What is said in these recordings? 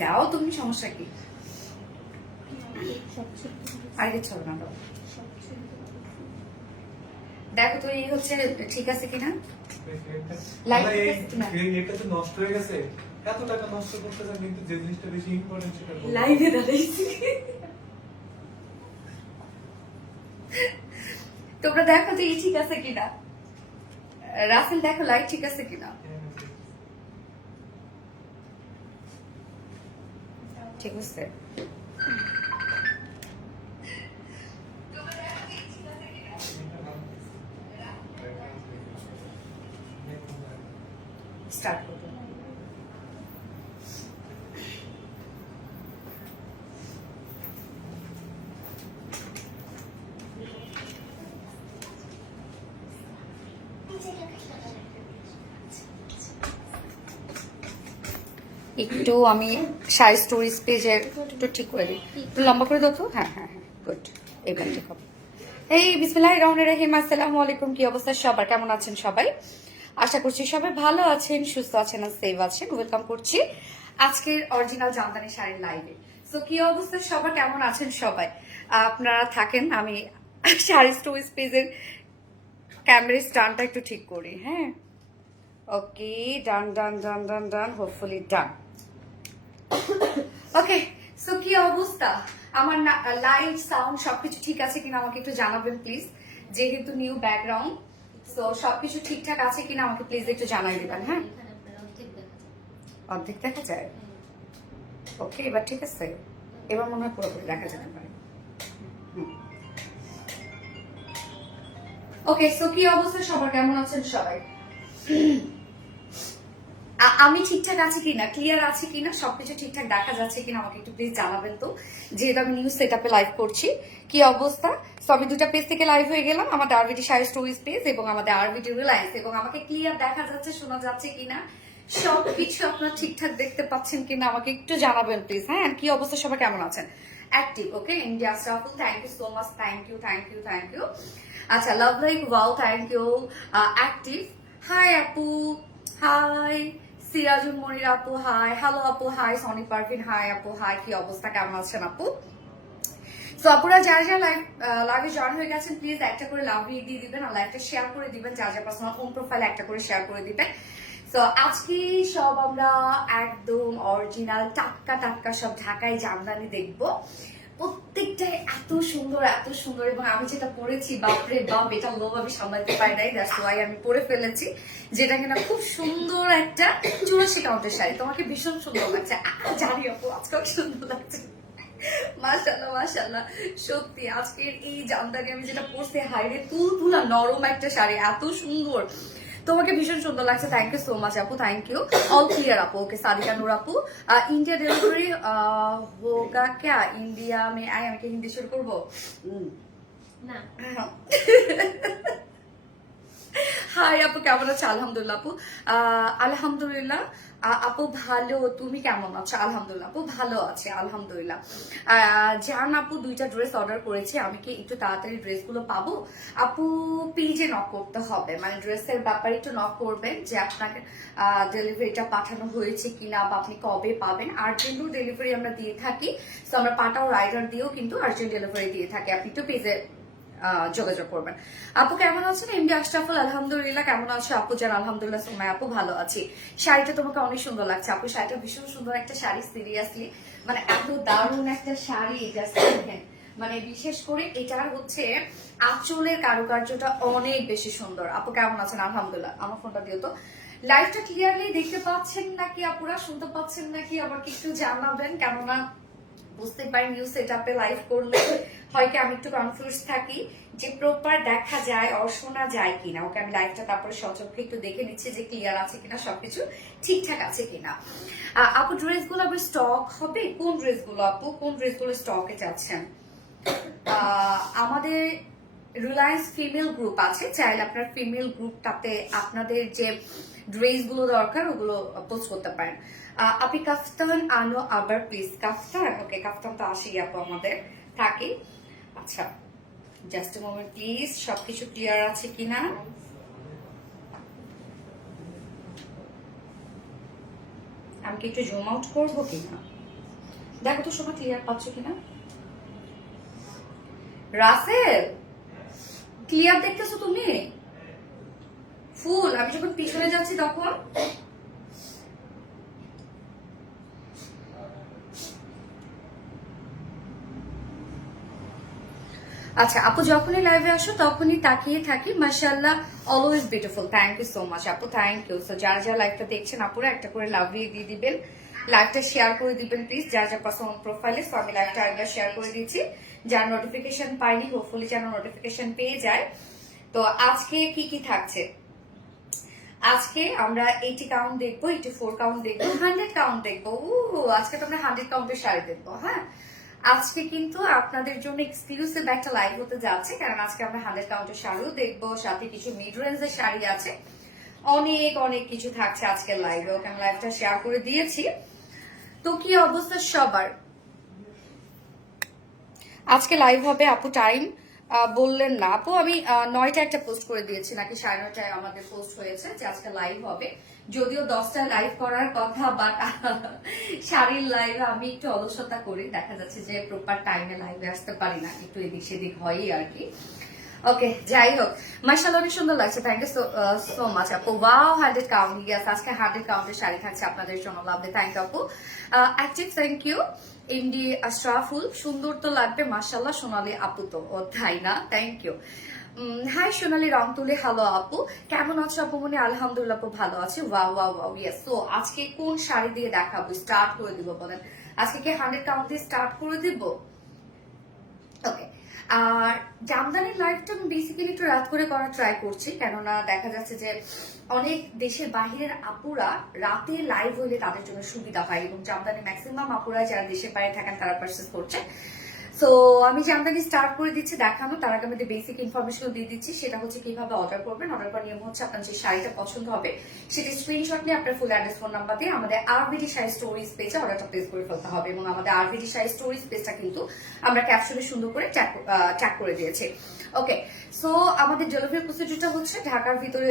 দাও তুমি, সমস্যা কি? আর কিছু হবে না, দেখো তো এই হচ্ছে ঠিক আছে কিনা। নষ্ট হয়ে গেছে, এত টাকা নষ্ট করতেছেন, কিন্তু যে জিনিসটা বেশি ইম্পর্টেন্ট সেটা লাইভে দাঁড়াইছি। তোমরা দেখো তো এই ঠিক আছে কিনা। রাসেল দেখো লাইট ঠিক আছে কিনা। ঠিক আছে, স্টার্ট করবো। একটু আমি শাড়ি স্টোরিজ পেজের একটু ঠিক করে দিই, একটু লম্বা করে দাও তো। হ্যাঁ হ্যাঁ হ্যাঁ, গুড, এইবার ঠিক হবে। এই বিসমিল্লাহির রহমানির রহিম, আসসালামু আলাইকুম। কি অবস্থা সবার, কেমন আছেন সবাই? আশা করছি সবাই ভালো আছেন, সুস্থ আছেন আর সেভ আছেন। ওয়েলকাম করছি আজকের অরিজিনাল জামদানি শাড়ির লাইভে। সো কি অবস্থা সবার, কেমন আছেন সবাই? আপনারা থাকেন, আমি শাড়ি স্টোরিজ পেজের ক্যামেরা স্ট্যান্ডটা একটু ঠিক করি। হ্যাঁ, ওকে, ডান ডান ডান ডান ডান, হোপফুলি ডান। ওকে, সো কি অবস্থা আমার, লাইট সাউন্ড সবকিছু ঠিক আছে কিনা আমাকে একটু জানাবেন প্লিজ। যেহেতু নিউ ব্যাকগ্রাউন্ড, সো সবকিছু ঠিকঠাক আছে কিনা আমাকে প্লিজ একটু জানাই দিবেন। হ্যাঁ, অর্ধেক দেখা যায়। ওকে, এবার ঠিক আছে, এবার মনে হয় পুরোপুরি দেখা যেতে পারে। ওকে, সো কি অবস্থা সবার, কেমন আছেন সবাই? আমি ঠিকঠাক আছে কিনা, ক্লিয়ার আছে কিনা, সবকিছু ঠিকঠাক দেখা যাচ্ছে কিনা আমাকে একটু প্লিজ জানাবেন তো, যেহেতু আমি নিউজ সেট আপে লাইভ করছি। কি অবস্থা? সো আমি দুটা পেজ থেকে লাইভ হয়ে গেলাম, আমাদের আরবিটি শাড়ি স্টোরিজ পেজ এবং আমাদের আরবিটি রিলায়েন্স, এবং আমাকে ক্লিয়ার দেখা যাচ্ছে, শোনা যাচ্ছে কিনা, সবকিছু আপনারা ঠিকঠাক দেখতে পাচ্ছেন কিনা আমাকে একটু জানাবেন প্লিজ। হ্যাঁ, কি অবস্থা সবাই, কেমন আছেন? অ্যাক্টিভ, ওকে, ইন্ডিয়া স্টাফুল, thank you so much, thank you thank you thank you. আচ্ছা, love like wow, thank you. Active, hi আপু, হাই সিরাজুল মনির আপু, হাই। হ্যালো আপু, হাই সনি পারভিন, হাই আপু, হাই। কি অবস্থা, কেমন আছেন আপু? সো আপুরা যারা যারা লাইভে জয়েন হয়ে গেছেন, প্লিজ একটা করে লাভ দিয়ে দিবেন আর লাইভটা শেয়ার করে দিবেন, যার যার পার্সোনাল হোম প্রোফাইলে একটা করে শেয়ার করে দিবেন। সো আজকে সব আমরা একদম অরিজিনাল টাটকা টাটকা সব ঢাকাই জামদানি দেখবো। প্রত্যেকটাই এত সুন্দর এত সুন্দর, এবং আমি যেটা পরেছি, বাপরে বাপ, এটা লোভ আমি সামলাতে পারি নাই, দ্যাটস ওয়াই আমি পরে ফেলেছি। যেটা কিনা খুব সুন্দর একটা 84 কাউন্টের শাড়ি, তোমাকে ভীষণ সুন্দর লাগছে। জানি আপু, আজকেও সুন্দর লাগছে। মাশাআল্লাহ মাশাআল্লাহ, সত্যি আজকের এই জামদানি আমি যেটা পরছি, হাইরে তুলতুলা নরম একটা শাড়ি, এত সুন্দর, তোমাকে ভীষণ সুন্দর লাগছে। থ্যাংক ইউ সো মাচ আপু, থ্যাংক ইউ। অল ক্লিয়ার আপু, ওকে। সাদিকা নূর আপু, इंडिया डिलीवरी होगा क्या? इंडिया में आए, আমি কি হিন্দি শুরু করবো? না। হাই আপু, কেমন আছো? আলহামদুলিল্লাহ আপু, আলহামদুলিল্লাহ আপু ভালো, তুমি কেমন আছো? আলহামদুলিল্লাহ আপু, ভালো আছে আলহামদুলিল্লাহ। জান আপু, দুইটা ড্রেস অর্ডার করেছি, আমি কি একটু তাড়াতাড়ি ড্রেসগুলো পাবো? আপু পেজে নক করতে হবে, মানে ড্রেসের ব্যাপারে একটু নক করবেন যে আপনাকে ডেলিভারিটা পাঠানো হয়েছে কিনা, বা আপনি কবে পাবেন। আর্জেন্টও ডেলিভারি আমরা দিয়ে থাকি, তো আমরা পাঠাও রাইডার দিয়েও কিন্তু আর্জেন্ট ডেলিভারি দিয়ে থাকি, আপনি একটু পেজে যোগাযোগ করবেন। আপু কেমন আছেন? এমডি আশরাফুল, আলহামদুলিল্লাহ। কেমন আছো আপু? জান আলহামদুলিল্লাহ। সোমাই আপু, ভালো আছি। শাড়িটা তোমাকে অনেক সুন্দর লাগছে আপু, শাড়িটা ভীষণ সুন্দর একটা শাড়ি, সিরিয়াসলি মানে এত দারুণ একটা শাড়ি, জাস্ট দেখেন। মানে বিশেষ করে এটার হচ্ছে আঁচলের কারুকার্যটা অনেক বেশি সুন্দর। আপু কেমন আছেন? আলহামদুলিল্লাহ। আমার ফোনটা দিও তো। লাইভটা ক্লিয়ারলি দেখতে পাচ্ছেন নাকি আপুরা, শুনতে পাচ্ছেন নাকি, আবার কি একটু জানাবেন, কেননা বুঝতে পারি নিউ সেট আপে লাইভ করলে হয় কি আমি একটু কনফিউজ থাকি যে প্রপার দেখা যায় আর শোনা যায় কিনা। ওকে, আমি লাইভটা তারপরে সচক্ষে একটু দেখে নিচ্ছি যে ক্লিয়ার আছে কিনা, সবকিছু ঠিকঠাক আছে কিনা। আপু ড্রেসগুলো আবার স্টক হবে? কোন ড্রেসগুলো আপু, কোন ড্রেসগুলো স্টকে যাচ্ছেন? আমাদের রিলায়েন্স ফিমেল গ্রুপ আছে, চাইলে আপনার ফিমেল গ্রুপটাতে আপনাদের যে ড্রেসগুলো দরকার ওগুলো পোস্ট করতে পারেন। আপনি কাফতান আনো আবার প্লিজ। কাফতান, ওকে, কাফতান তো আসেই আপু আমাদের থাকে। আচ্ছা, জাস্ট এ মোমেন্ট প্লিজ, সবকিছু ক্লিয়ার আছে কিনা। আমি কি একটু জুম আউট করবো কিনা দেখো তো, শোনা ক্লিয়ার পাচ্ছ কিনা? রাসেল, ক্লিয়ার দেখতেছো তুমি? ফুল। আমি যখন পিছনে যাচ্ছি তখন আচ্ছা আপু, যখনই লাইভে আসো তখনই তাকিয়ে থাকি। মাশাআল্লাহ, always beautiful. Thank you so much আপু, থ্যাংক ইউ। সো যারা যারা লাইভটা দেখছেন আপুরা একটা করে লাভ দিয়ে দিবেন, লাইভটা শেয়ার করে দিবেন প্লিজ, যার যার পার্সোনাল প্রোফাইলে। সো আমি লাইভটা আরেকবার শেয়ার করে দিচ্ছি, যার নোটিফিকেশন পাইনি হোপফুলি যেন নোটিফিকেশন পেয়ে যায়। তো আজকে কি কি থাকছে? আজকে আমরা 80 কাউন্ট দেখবো, 84 কাউন্ট দেখবো, 100 কাউন্ট দেখবো। আজকে তো আমরা 100 কাউন্টের শাড়ি দেখবো। হ্যাঁ, আজকে কিন্তু আপনাদের জন্য এক্সক্লুসিভ একটা লাইভ হতে যাচ্ছে, কারণ আজকে আমরা 100 কাউন্টের শাড়িও দেখবো, সাথে কিছু মিড রেঞ্জের শাড়ি আছে, অনেক অনেক কিছু থাকছে আজকের লাইভে। ওকে, আমি লাইভটা শেয়ার করে দিয়েছি। তো কি অবস্থা সবার? আজকে লাইভ হবে আপু, টাইম বললেন না আপু। আমি 9টা একটা পোস্ট করে দিয়েছি, নাকি 9:30টায় আমাদের পোস্ট হয়েছে যে আজকে লাইভ হবে। যদিও 10টায় লাইভ করার কথা, বাট শাড়ির লাইভে আমি একটু অলসতা করি, দেখা যাচ্ছে যে প্রপার টাইমে লাইভে আসতে পারি না, একটু এদিক সেদিক হয়ই আর কি। ওকে, যাই হোক, মাশাআল্লাহ অনেক সুন্দর লাগছে। থ্যাংক ইউ সো মাচ আপু। Wow, 100 count. ইয়েস, আজকে 100 কাউন্টের শাড়ি থাকছে আপনাদের জন্য। লাভলি, থ্যাংক ইউ আপু। Active, thank you. ইন্ডি আশরাফুল, সুন্দর তো লাগবে মাশাআল্লাহ। সোনালি আপু তো ও তাই না, থ্যাংক ইউ। হাই সোনালি রং তুলে, হ্যালো আপু, কেমন আছো আপু? মনে আলহামদুলিল্লাহ আপু, ভালো আছি। Wow wow wow, yes. তো আজকে কোন শাড়ি দিয়ে দেখাবো? স্টার্ট করে দিব বলেন? আজকে কি 100 কাউন্ট দিয়ে স্টার্ট করে দিব? ওকে। আর জামদানির লাইভটা আমি বেসিক্যালি একটু রাত করে করার ট্রাই করছি, কেননা দেখা যাচ্ছে যে অনেক দেশের বাহিরের আপুরা রাতে লাইভ হইলে তাদের জন্য সুবিধা হয়, এবং জামদানি ম্যাক্সিমাম আপুরা যারা দেশের বাইরে থাকেন তারা পারচেস করছে। সো আমি জামদানি স্টার্ট করে দিচ্ছি দেখানো, তার আগে আমাদের বেসিক ইনফরমেশন দিয়ে দিচ্ছি, সেটা হচ্ছে কিভাবে অর্ডার করবেন। অর্ডার করার নিয়ম হচ্ছে, আপনার যে শাড়িটা পছন্দ হবে সেটি স্ক্রিনশট নিয়ে আপনার ফুল অ্যাড্রেস, ফোন নাম্বার দিয়ে আমাদের আরভিডি শাড়ি স্টোরিজ পেজে অর্ডারটা প্লেস করে ফেলতে হবে। এবং আমাদের আরভিডি শাড়ি স্টোরিজ পেজটা কিন্তু আমরা ক্যাপশনে সুন্দর করে ট্যাগ করে দিয়েছি। ওকে, সো আমাদের ডেলিভারি প্রসিডিউরটা হচ্ছে ঢাকার ভিতরে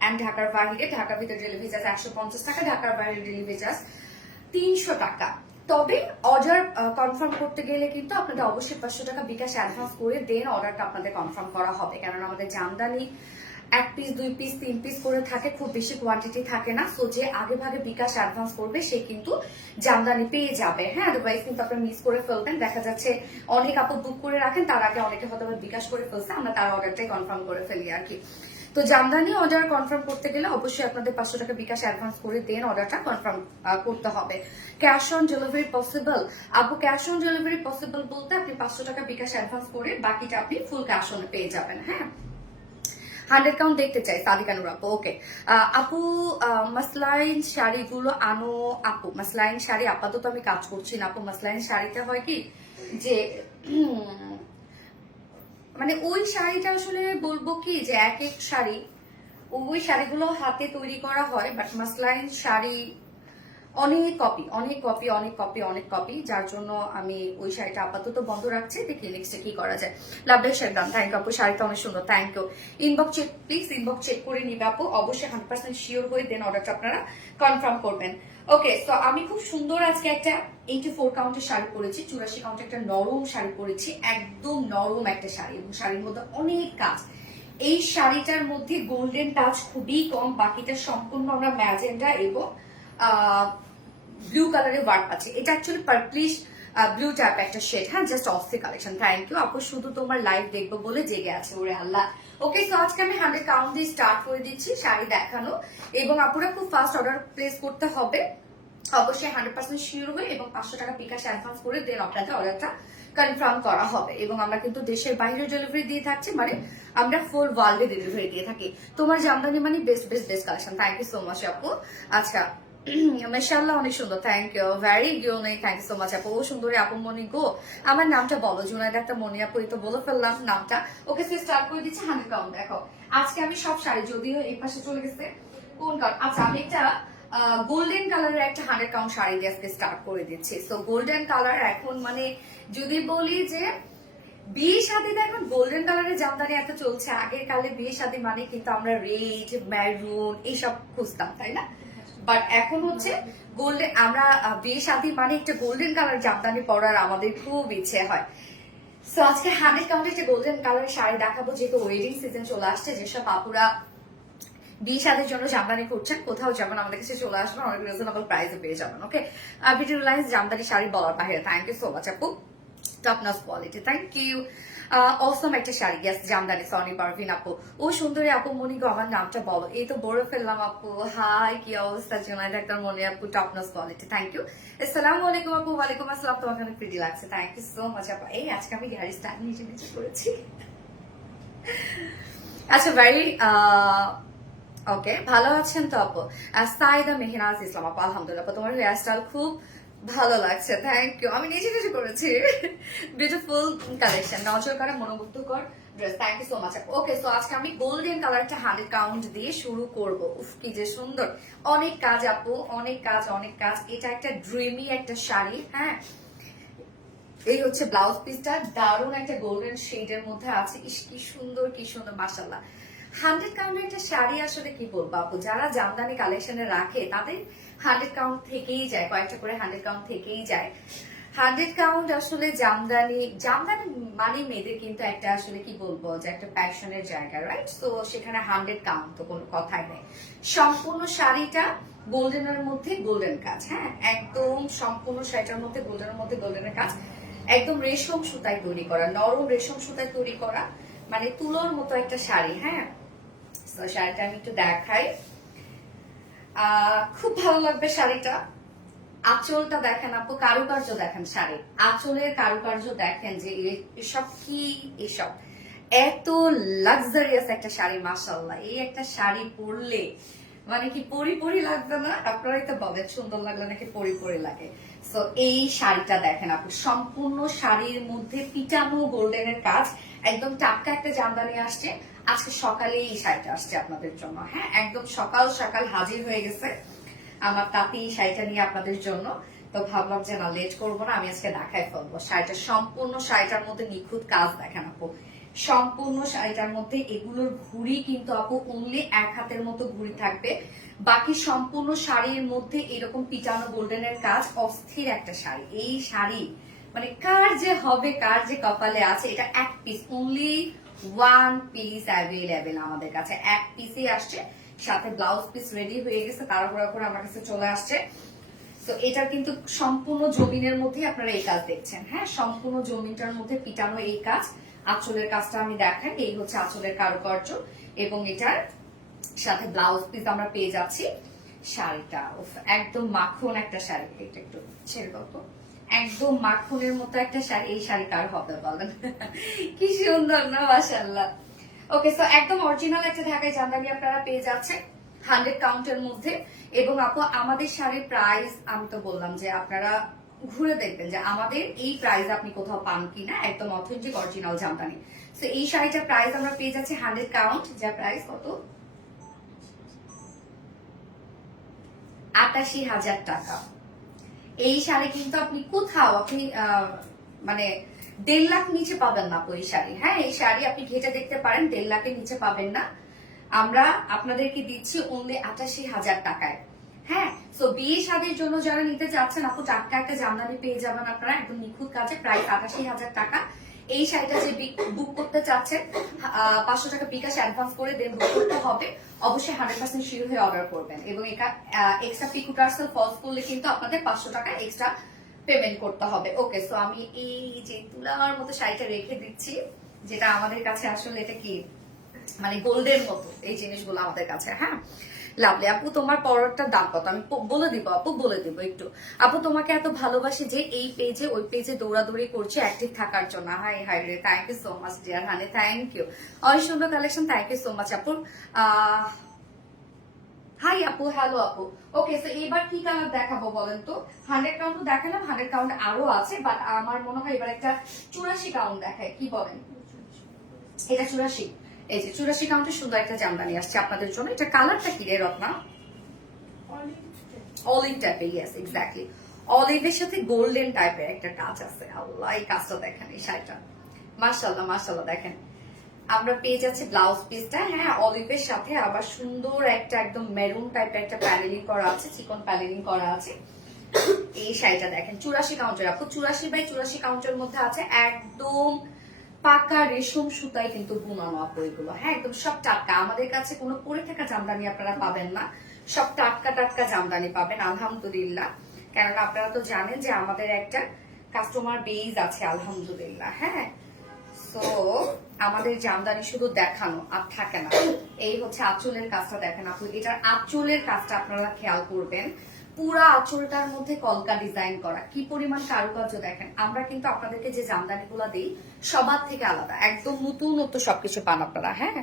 অ্যান্ড ঢাকার বাইরে। ঢাকার ভিতরে ডেলিভারি চার্জ 150 টাকা, ঢাকার বাইরে ডেলিভারি চার্জ 300 টাকা। তবে অর্ডার কনফার্ম করতে গেলে কিন্তু আপনাদের অবশ্যই 500 টাকা বিকাশ অ্যাডভান্স করে দেন অর্ডারটা আপনাদের কনফার্ম করা হবে, কারণ আমাদের জামদানি 1 পিস 2 পিস 3 পিস করে থাকে, খুব বেশি কোয়ান্টিটি থাকে না। সো যে আগে ভাগে বিকাশ অ্যাডভান্স করবে সে কিন্তু জামদানি পেয়ে যাবে। হ্যাঁ, আদারওয়াইজ কিন্তু আপনারা মিস করে ফেলবেন। দেখা যাচ্ছে অনেক আপু বুক করে রাখেন, তার আগে অনেকে হয়তো বিকাশ করে ফেলছে, আমরা তার অর্ডারটাই কনফার্ম করে ফেলি আর কি। তো জামদানি অর্ডার কনফার্ম করতে গেলে অবশ্যই আপনাদের 500 টাকা বিকাশ অ্যাডভান্স করে দেন অর্ডারটা কনফার্ম করতে হবে। ক্যাশ অন ডেলিভারি পসিবল আপু? ক্যাশ অন ডেলিভারি পসিবল বলতে আপনি 500 টাকা বিকাশ অ্যাডভান্স করে বাকিটা আপনি ফুল ক্যাশ অনে পেয়ে যাবেন। হ্যাঁ, 100 কাউন্ট দেখতে চাই, সাদিকানুর আপু। ওকে আপু, মাসলাইন শাড়িগুলো আনো আপু। মাসলাইন শাড়ি আপাতত আমি কাজ করছি না আপু। মাসলাইন শাড়িতে হয় কি যে মানে ওই শাড়িটা আসলে বলবো কি যে এক এক শাড়ি, ওই শাড়িগুলো হাতে তৈরি করা হয়, বাট মাসলাইন শাড়ি অনেক কপি অনেক কপি অনেক কপি অনেক কপি, যার জন্য আমি ওই শাড়িটা আপাতত বন্ধ রাখছি। দেখি নেক্সটে কি করা যায়। লাভলি শেরগান, থ্যাংক ইউ আপু, শাড়িটা অনেক সুন্দর, thank you. Inbox check please, inbox check করে নিবে আপু, অবশ্যই 100% শিওর হয়ে দেন অর্ডারটা আপনারা কনফার্ম করবেন। ওকে, তো আমি খুব সুন্দর আজকে একটা 84 কাউন্টের শাড়ি পরেছি, 84 কাউন্টের একটা নরম শাড়ি পরেছি, একদম নরম একটা শাড়ি, এবং শাড়ির মধ্যে অনেক কাজ। এই শাড়িটার মধ্যে গোল্ডেন টাচ খুবই কম, বাকিটা সম্পূর্ণ আমরা ম্যাজেন্ডা এবং ব্লু কালারের ওয়ার্ক পাচ্ছি। এটা অ্যাকচুয়ালি পার্পলিশ ব্লু টাইপ একটা শেড। হ্যাঁ, জাস্ট অস্থির কালেকশন। থ্যাংক ইউ আপু, শুধু তোমার লাইভ দেখবো বলে জেগে আছে, ওরে আল্লাহ। ওকে, তো আজকে আমি 100 কাউন্ট দিয়ে স্টার্ট করে দিচ্ছি শাড়ি দেখানো, এবং আপুরা খুব ফাস্ট অর্ডার প্লেস করতে হবে, অবশ্যই 100% শিওর হয়ে এবং 500 টাকা বিকাশ অ্যাডভান্স করে দেন আপনাদের অর্ডারটা কনফার্ম করা হবে। এবং আমরা কিন্তু দেশের বাইরে ডেলিভারি দিয়ে থাকছি, মানে আমরা ফুল ওয়ার্ল্ডে ডেলিভারি দিয়ে থাকি। তোমার জামদানি মানে best best best collection. Thank you so much আপু। আচ্ছা, মাশাআল্লাহ অনেক সুন্দর, thank you, very unique, thank you so much আপু। ও সুন্দরী আপু মনি গো, আমার নামটা বলো। জুনাইদা একটা মনি আপু, এই তো বলে ফেললাম নামটা। ওকে, সে স্টার্ট করে দিচ্ছি 100 কাউন্ট। দেখো আজকে আমি সব শাড়ি, যদিও এই পাশে চলে গেছে কোন কাউন্ট। আচ্ছা, আমি একটা গোল্ডেন কালারের একটা 100 কাউন্ট শাড়ি দিয়ে আজকে স্টার্ট করে দিচ্ছি। সো গোল্ডেন কালার এখন মানে যদি বলি যে বিয়ে শাদীতে এখন গোল্ডেন কালারের জামদানি এত চলছে, আগের কালে বিয়ে শাদী মানে কিন্তু আমরা রেড, ম্যারুন এইসব খুঁজতাম, তাই না? বাট এখন হচ্ছে গোল্ডেন, আমরা বিয়ে শাদী মানে একটা গোল্ডেন কালার জামদানি পরার আমাদের খুব ইচ্ছে হয়। সো আজকে 100 কাউন্টে একটা গোল্ডেন কালার শাড়ি দেখাবো, যেহেতু ওয়েডিং সিজন চলে আসছে। যেসব আপুরা বিয়ে শাদীর জন্য জামদানি করছেন, কোথাও যাবেন আমাদের কাছে চলে আসবেন, অনেক রিজনেবল প্রাইসে পেয়ে যাবেন। Okay, video lines Jamdani sari বলার বাইরে। থ্যাংক ইউ সো মাচ আপু, top notch quality, thank you. Awesome একটা শাড়ি, ইয়াস জামদানি, সনি পারভিন আপু। ও সুন্দরী আপু, মনি গো আমার নামটা বলো। এই তো বড় ফেললাম আপু। হাই, কি অবস্থা? জুনাইদ আক্তার মনি আপু, top notch quality, thank you. আসসালামু আলাইকুম আপু। ওয়ালাইকুম আসসালাম, তোমাকে অনেক প্রিটি লাগছে, থ্যাংক ইউ সো মাচ আপু। এই আজকে আমি হেয়ার স্টাইল নিচে নিচে করেছি। আচ্ছা, ভেরি ওকে, ভালো আছেন তো আপু? সাইদা মেহনাজ ইসলাম আপু, আলহামদুলিল্লাহ আপু, তোমার হেয়ার স্টাইল খুব ভালো লাগছে, থ্যাংক ইউ। আমি নিজে নিজে করেছি, বিউটিফুল কালেকশন, নজর করা মনোমুগ্ধকর dress, thank you so much আপু। ওকে, সো আজকে আমি গোল্ডেন কালারটা 100 কাউন্ট দিয়ে শুরু করব। উফ, কি যে সুন্দর, অনেক কাজ আপু, অনেক কাজ, অনেক কাজ। এটা একটা ড্রিমি একটা শাড়ি, হ্যাঁ। এই হচ্ছে ব্লাউজ পিসটা, দারুণ একটা গোল্ডেন শেডের মধ্যে আছে। ইস, কি সুন্দর, কি সুন্দর, মাশাআল্লাহ। 100 কাউন্টের একটা শাড়ি আসলে কি বলবো আপু, যারা জামদানি কালেকশনে রাখে তাদের 100 কাউন্ট থেকেই যায়, কয়েকটা করে 100 কাউন্ট থেকেই যায়। 100 কাউন্ট আসলে জামদানি, জামদানি মানে মেয়েদের কিন্তু একটা আসলে কি বলবো যে একটা প্যাশনের জায়গা, রাইট? তো সেখানে 100 কাউন্ট তো কোনো কথাই নেই। সম্পূর্ণ শাড়িটা গোল্ডেনের মধ্যে গোল্ডেন কাজ, হ্যাঁ, একদম সম্পূর্ণ শাড়িটার মধ্যে গোল্ডেনের মধ্যে গোল্ডেনের কাজ, একদম রেশম সুতায় তৈরি করা, নরম রেশম সুতায় তৈরি করা, মানে তুলোর মতো একটা শাড়ি, হ্যাঁ। তো শাড়িটা আমি একটু দেখাই, খুব ভালো লাগবে শাড়িটা। আঁচলটা দেখেন আপু, কারুকার্য দেখেন শাড়ির, আঁচলের কারুকার্য দেখেন যে এসব কি, এসব এত লাক্সারিয়াস একটা শাড়ি, মাশাআল্লাহ। এই একটা শাড়ি পরলে মানে কি পরি পরি লাগবে না? আপনারাই তো বলেন সুন্দর লাগলে নাকি পরি পরি লাগে। সো এই শাড়িটা দেখেন আপু, সম্পূর্ণ শাড়ির মধ্যে পিটানো গোল্ডেনের কাজ, একদম টাটকা একটা জামদানি আসছে। আজকে সকালে এই শাড়িটা আসছে আপনাদের জন্য, হ্যাঁ, একদম সকাল সকাল হাজির হয়ে গেছে আমার তাঁতি এই শাড়িটা নিয়ে আপনাদের জন্য। তো ভাবলাম যে না, লেট করবো না, আমি আজকে দেখাই ফেলবো শাড়িটা। সম্পূর্ণ শাড়িটার মধ্যে নিখুঁত কাজ দেখেন আপু, সম্পূর্ণ শাড়িটার মধ্যে এগুলোর ঘুড়ি কিন্তু আপু অনলি 1 হাতের মতো ঘুড়ি থাকবে, বাকি সম্পূর্ণ শাড়ির মধ্যে এরকম পিটানো গোল্ডেনের কাজ। অস্থির একটা শাড়ি, এই শাড়ি মানে কার যে হবে, কার যে কপালে আছে। এটা এক পিস, অনলি 1 পিস অ্যাভেলেবেল আমাদের কাছে, এক পিসই আসছে, সাথে ব্লাউজ পিস রেডি হয়ে গেছে, তাড়াহুড়া করে আমার কাছে চলে আসছে। তো এটা কিন্তু সম্পূর্ণ জমিনের মধ্যে আপনারা এই কাজ দেখছেন, হ্যাঁ, সম্পূর্ণ জমিনটার মধ্যে পিটানো এই কাজ। আঁচলের কাজটা আমি দেখাই, এই হচ্ছে আঁচলের কারুকার্য, এবং এটার সাথে ব্লাউজ পিস আমরা পেয়ে যাচ্ছি। শাড়িটা একদম মাখন একটা শাড়ি, এটা একটু ছেড়ে দাও তো, একদম মাখনের মতো একটা শাড়ি। এই শাড়ি কার হবে বলেন? কি সুন্দর না, মাশাআল্লাহ। ওকে, সো একদম অরিজিনাল একটা ঢাকাই জামদানি আপনারা পেয়ে যাচ্ছেন 100 কাউন্টের মধ্যে। এবং আপু আমাদের শাড়ির প্রাইস আমি তো বললাম যে আপনারা ঘুরে দেখবেন যে আমাদের এই প্রাইস আপনি কোথাও পান কিনা, একদম অথেন্টিক অরিজিনাল জামদানি। সো এই শাড়িটার প্রাইস আমরা পেয়ে যাচ্ছি 100 কাউন্ট, যার প্রাইস কত, ৮৮,০০০ টাকা। এই শাড়ি কিন্তু আপনি কোথাও আপনি মানে 1.5 লাখ নিচে পাবেন না এই শাড়ি, হ্যাঁ। এই শাড়ি আপনি ঘেটে দেখতে পারেন, 1.5 লাখের নিচে পাবেন না। আমরা আপনাদেরকে দিচ্ছি অনলি ৮৮,০০০ টাকায়, হ্যাঁ। সো বিয়ে শাদীর জন্য যারা নিতে চাচ্ছেন আপু, টাটকা একটা জামদানি পেয়ে যাবেন আপনারা, একদম নিখুঁত কাজে, প্রাইস ৮৮,০০০ টাকা। এই শাড়িটা যে বুক করতে চাচ্ছেন, 500 টাকা বিকাশ অ্যাডভান্স করে দেন বুক করতে হবে। অবশ্যই 100% শিওর হয়ে অর্ডার করবেন, এবং এটা এক্সট্রা পিকো টার্সেল ফলস করলে কিন্তু আপনাদের 500 টাকা এক্সট্রা পেমেন্ট করতে হবে। ওকে, সো আমি এই যে তুলার মতো শাড়িটা রেখে দিচ্ছি, যেটা আমাদের কাছে আসলে এটা কি মানে গোল্ডের মতো, এই জিনিসগুলো আমাদের কাছে, হ্যাঁ। লাভলি আপু, তোমার পরোটার দাম কত? আমি বলে দিব আপু, বলে দিব একটু। আপু তোমাকে এত ভালোবাসি যে এই পেজে ওই পেজে দৌড়াদৌড়ি করছে অ্যাক্টিভ থাকার জন্য। হাই হাই রে, thank you so much dear honey, thank you. অনেক সুন্দর collection, thank you so much আপু। হাই আপু, হ্যালো আপু। ওকে, সো এবার কি কালার দেখাবো বলেন তো? 100 কাউন্ট দেখালাম, 100 কাউন্ট আরো আছে, বাট আমার মনে হয় এবার একটা 84 কাউন্ট দেখায়, কি বলেন? এটা 84, এই যে 84 কাউন্টের সুন্দর একটা জামদানি আসছে আপনাদের জন্য। এটা কালারটা কি রে রত্না? অলিভ টাইপের, ইয়েস এক্স্যাক্টলি, অলিভের সাথে গোল্ডেন টাইপের একটা কাজ আছে। আল্লাহ, এই কাজটা দেখেন, এই শাড়িটা মাশাআল্লাহ মাশাআল্লাহ, দেখেন আমরা পেয়ে যাচ্ছি ব্লাউজ পিসটা, হ্যাঁ অলিভের সাথে আবার সুন্দর একটা একদম মেরুন টাইপের একটা প্যানেলিং করা আছে, চিকন প্যানেলিং করা আছে। এই শাড়িটা দেখেন 84 কাউন্টার আপু, 84/84 কাউন্টারের মধ্যে আছে, একদম পাকা রেশম সুতায় কিন্তু বুনানো আপু এগুলো, হ্যাঁ একদম সব টাটকা। আমাদের কাছে কোনো পরে থাকা জামদানি আপনারা পাবেন না, সব টাটকা টাটকা জামদানি পাবেন আলহামদুলিল্লাহ। কেননা আপনারা তো জানেন যে আমাদের একটা কাস্টমার বেজ আছে আলহামদুলিল্লাহ, হ্যাঁ। তো আমাদের জামদানি শুধু দেখানো আর থাকে না। এই হচ্ছে আঁচলের কাজটা দেখেন আপু, এটার আঁচলের কাজটা আপনারা খেয়াল করবেন, পুরা আঁচলটার মধ্যে কলকা ডিজাইন করা, কি পরিমাণ কারুকার্য দেখেন। আমরা কিন্তু আপনাদেরকে যে জামদানি গুলা দিই সবার থেকে আলাদা, একদম নতুনত্ব সবকিছু পান আপনারা, হ্যাঁ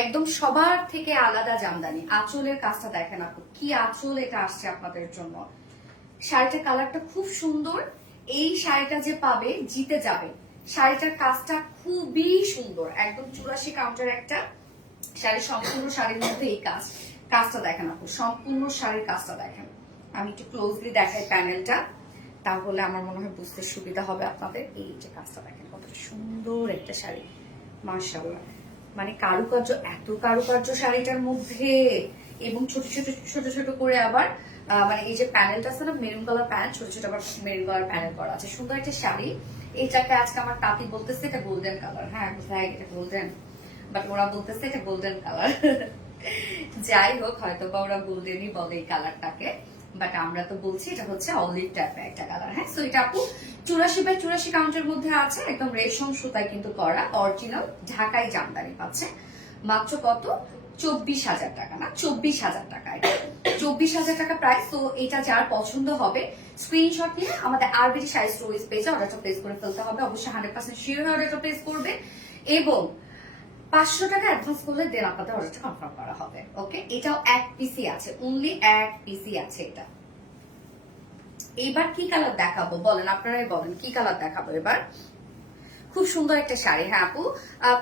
একদম সবার থেকে আলাদা জামদানি। আঁচলের কাজটা দেখেন আপু, কি আঁচল এটা আসছে আপনাদের জন্য। শাড়িটার কালারটা খুব সুন্দর, এই শাড়িটা যে পাবে জিতে যাবে। শাড়িটার কাজটা খুবই সুন্দর, একদম 84 কাউন্টার একটা শাড়ি, সম্পূর্ণ শাড়ির মধ্যে এই কাজটা দেখেন আপু, সম্পূর্ণ শাড়ির কাজটা দেখেন। আমি একটু ক্লোজলি দেখাই প্যানেলটা, তাহলে আমার মনে হয় বুঝতে সুবিধা হবে আপনাদের। এই যে কাজটা দেখেন, কতটা সুন্দর একটা শাড়ি, মাশাআল্লাহ। মানে কারুকার্য, এত কারুকার্য শাড়িটার মধ্যে, এবং ছোট ছোট ছোট ছোট করে আবার মানে এই যে প্যানেলটা আছে না, মেরুন কালার প্যানেল, ছোট ছোট আবার মেরুন কালার প্যানেল করা আছে, সুন্দর একটা শাড়ি। এইটাকে আজকে আমার তাঁতি বলতেছে এটা গোল্ডেন কালার, হ্যাঁ কোথায় এটা গোল্ডেন, বাট ওরা বলতেছে এটা গোল্ডেন কালার। যাই হোক, হয়তো বা ওরা গোল্ডেনই বলে এই কালারটাকে, বাট আমরা তো বলছি এটা হচ্ছে অলিভ টাইপের একটা কালার, হ্যাঁ। সো এটা আপু 84/84 কাউন্টের মধ্যে আছে, একদম রেশম সুতায় কিন্তু করা, অরিজিনাল ঢাকাই জামদানি পাচ্ছে মাত্র কত, 24,000 টাকা, না 24,000 টাকা, 24,000 টাকা প্রাইস। তো এটা যার পছন্দ হবে স্ক্রিনশট নিয়ে আমাদের আরবিডি শাড়ি স্টোরেজ পেজে অর্ডারটা প্লেস করে ফেলতে হবে, অবশ্যই 100% শিওর অর্ডারটা প্লেস করবে, এবং 500 টাকা অ্যাডভান্স করলে দেন আপনাদের অর্ডারটা কনফার্ম করা হবে। ওকে, এটাও এক পিসি আছে, অনলি এক পিসি আছে এটা। এবার কি কালার দেখাবো বলেন, আপনারাই বলেন কি কালার দেখাবো এবার। খুব সুন্দর একটা শাড়ি, হ্যাঁ আপু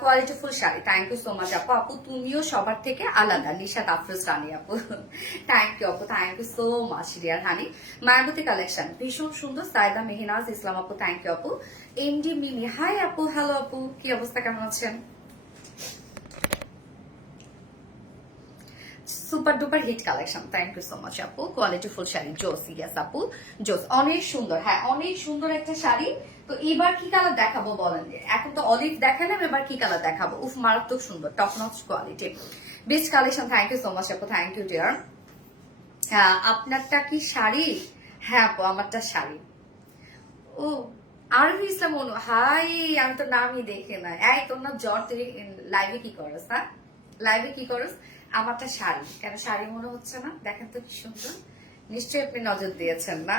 কোয়ালিটিফুল sari, thank you so much আপু। আপু তুমিও সবার থেকে আলাদা, নিশাত আফরোজ রানী আপু, থ্যাংক ইউ আপু, thank you so much dear honey. মায়াবতী কালেকশন ভীষণ সুন্দর, সাইদা মেহনাজ ইসলাম আপু, থ্যাংক ইউ আপু। এমডি মিমি হাই আপু, হ্যালো আপু, কি অবস্থা, কেমন আছেন? Super duper hit collection, thank you so much আপু, কোয়ালিটিফুল শাড়ি, জোস, ইয়েস আপু জোস, অনেক সুন্দর, হ্যাঁ অনেক সুন্দর একটা শাড়ি। তো এবার কি কালার দেখাবো বলেন, এখন তো অলিভ দেখালাম, এবার কি কালার দেখাবো, উফ মারাত্মক সুন্দর, top notch quality best collection, thank you so much আপু, থ্যাংক ইউ ডিয়ার। আপনারটা কি শাড়ি? হ্যাঁ আপু আমারটা শাড়ি। ও আরবি ইসলাম অনু, হাই আমি তো নামই দেখে না। এই তোর না জ্বর, তুই লাইভে কি করস, হ্যাঁ লাইভে কি করস? আমারটা শাড়ি, কেন শাড়ি মনে হচ্ছে না? দেখেন তো কি সুন্দর, নিশ্চয়ই আপনি নজর দিয়েছেন না?